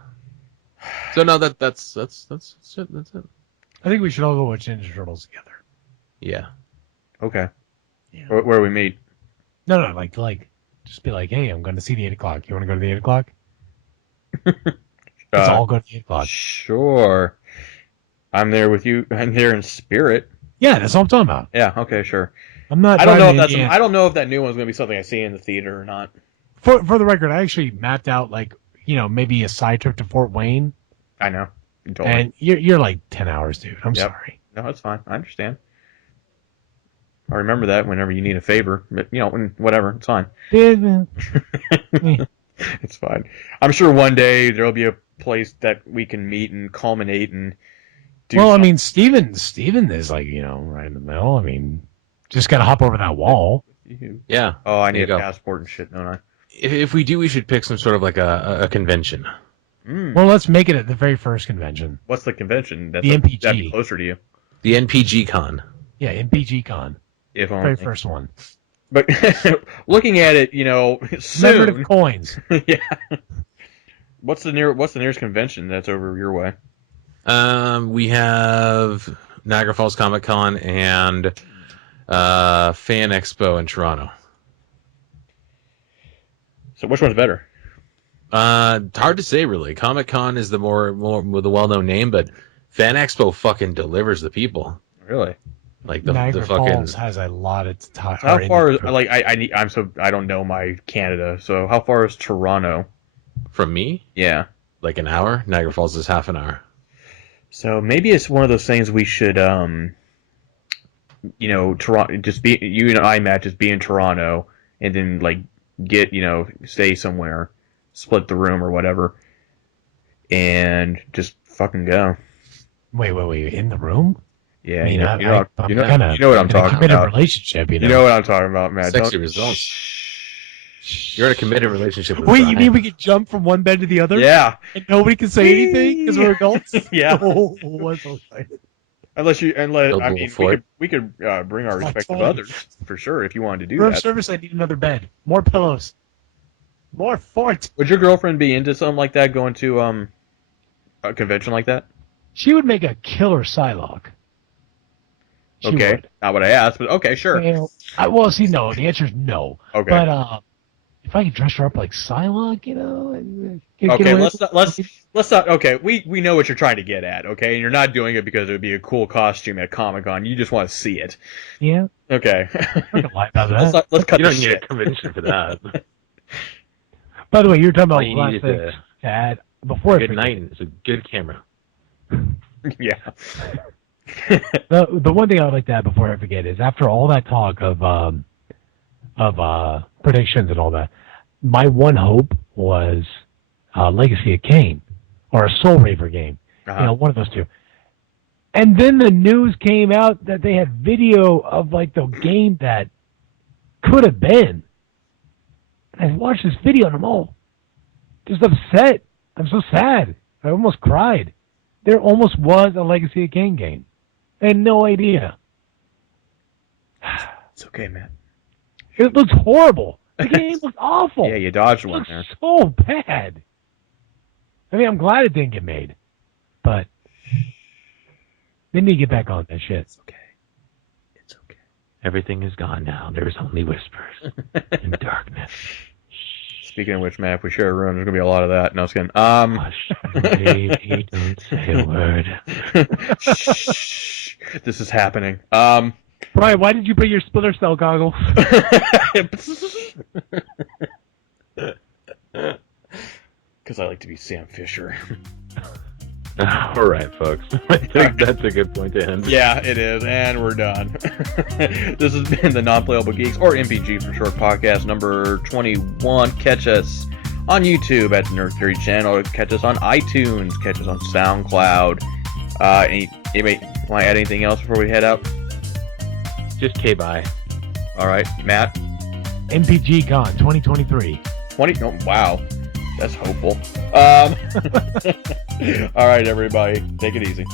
So no, that's it. That's it. I think we should all go watch Ninja Turtles together. Yeah. Okay. Yeah. Where we meet? No, like, just be like, "Hey, I'm going to see the 8 o'clock. You want to go to the 8 o'clock?" Let's all go to the 8 o'clock. Sure. I'm there with you. I'm there in spirit. Yeah, that's what I'm talking about. Yeah. Okay. Sure. I'm not. I don't know if driving that's. I don't know if that new one's going to be something I see in the theater or not. For the record, I actually mapped out maybe a side trip to Fort Wayne, I know. Totally. and you're like 10 hours, dude. I'm Yep. sorry. No, that's fine. I understand. I remember that whenever you need a favor. But, whatever. It's fine. It's fine. I'm sure one day there'll be a place that we can meet and culminate and do Well, I something. mean, Steven is like right in the middle. I mean, just gotta hop over that wall. Yeah. Oh, I There need you a go. passport and shit, don't I? if we do, we should pick some sort of like a convention. Well, let's make it at the very first convention. What's the convention? The NPG. That'd be closer to you. The NPG Con. Yeah, NPG Con. If only. Very first one. But looking at it, soon. Commemorative coins. Yeah. What's the nearest convention that's over your way? We have Niagara Falls Comic Con and Fan Expo in Toronto. So which one's better? Hard to say, really. Comic Con is the more the well-known name, but Fan Expo fucking delivers the people. Really? Like Niagara the fucking. Falls has a lot of time. How far is I don't know my Canada. So how far is Toronto? From me? Yeah. Like an hour? Niagara Falls is half an hour. So maybe it's one of those things we should, Toronto, just be, you and I, Matt, just be in Toronto, and then, like, get, stay somewhere, split the room or whatever, and just fucking go. Wait, in the room? Yeah, I mean, you know what I'm in a talking committed about. relationship, You know what I'm talking about, Matt. Sexy results. You're in a committed relationship with Wait, Brian. you mean we could jump from one bed to the other? Yeah. And nobody can say anything because we're adults? Yeah. Oh, what's so excited. We could bring our respective others for sure if you wanted to do Room that. service, I need another bed. More pillows. More fort. Would your girlfriend be into something like that, going to a convention like that? She would make a killer Psylocke. She Okay, would. not what I asked, but okay, sure. Well, see, no. The answer is no. Okay. But if I could dress her up like Psylocke, and get Okay, away let's not. Okay, we know what you're trying to get at. Okay, and you're not doing it because it would be a cool costume at Comic-Con. You just want to see it. Yeah. Okay. I can lie about that. let's cut You the don't need shit. a convention for that. By the way, you were talking about All you need last is thing. a Dad, before I good forget, night and it's a good camera. Yeah. the one thing I would like to add before I forget is after all that talk of predictions and all that, my one hope was Legacy of Kain or a Soul Raver game. Uh-huh. One of those two. And then the news came out that they had video of like the game that could have been. And I watched this video and I'm all just upset. I'm so sad. I almost cried. There almost was a Legacy of Kain game. I had no idea. It's okay, man. It looks horrible. The game looks awful. Yeah, you dodged It one looks there. so bad. I mean, I'm glad it didn't get made, but they need to get back on that shit. It's okay. It's okay. Everything is gone now. There's only whispers and darkness. Speaking of which, Matt, if we share a room, there's gonna be a lot of that. No, I'm just kidding. Hush, baby, don't say a word. Shh. This is happening. Brian, why did you put your splitter cell goggles? Because I like to be Sam Fisher. All right, folks. I think that's a good point to end. Yeah, it is, and we're done. This has been the Non-Playable Geeks, or NPG for short, podcast number 21. Catch us on YouTube at the Nerd Theory channel. Catch us on iTunes. Catch us on SoundCloud. Anybody want to add anything else before we head out? Just K-bye. All right, Matt. NPG Con 2023. 20. Oh, wow, that's hopeful. All right, everybody, take it easy.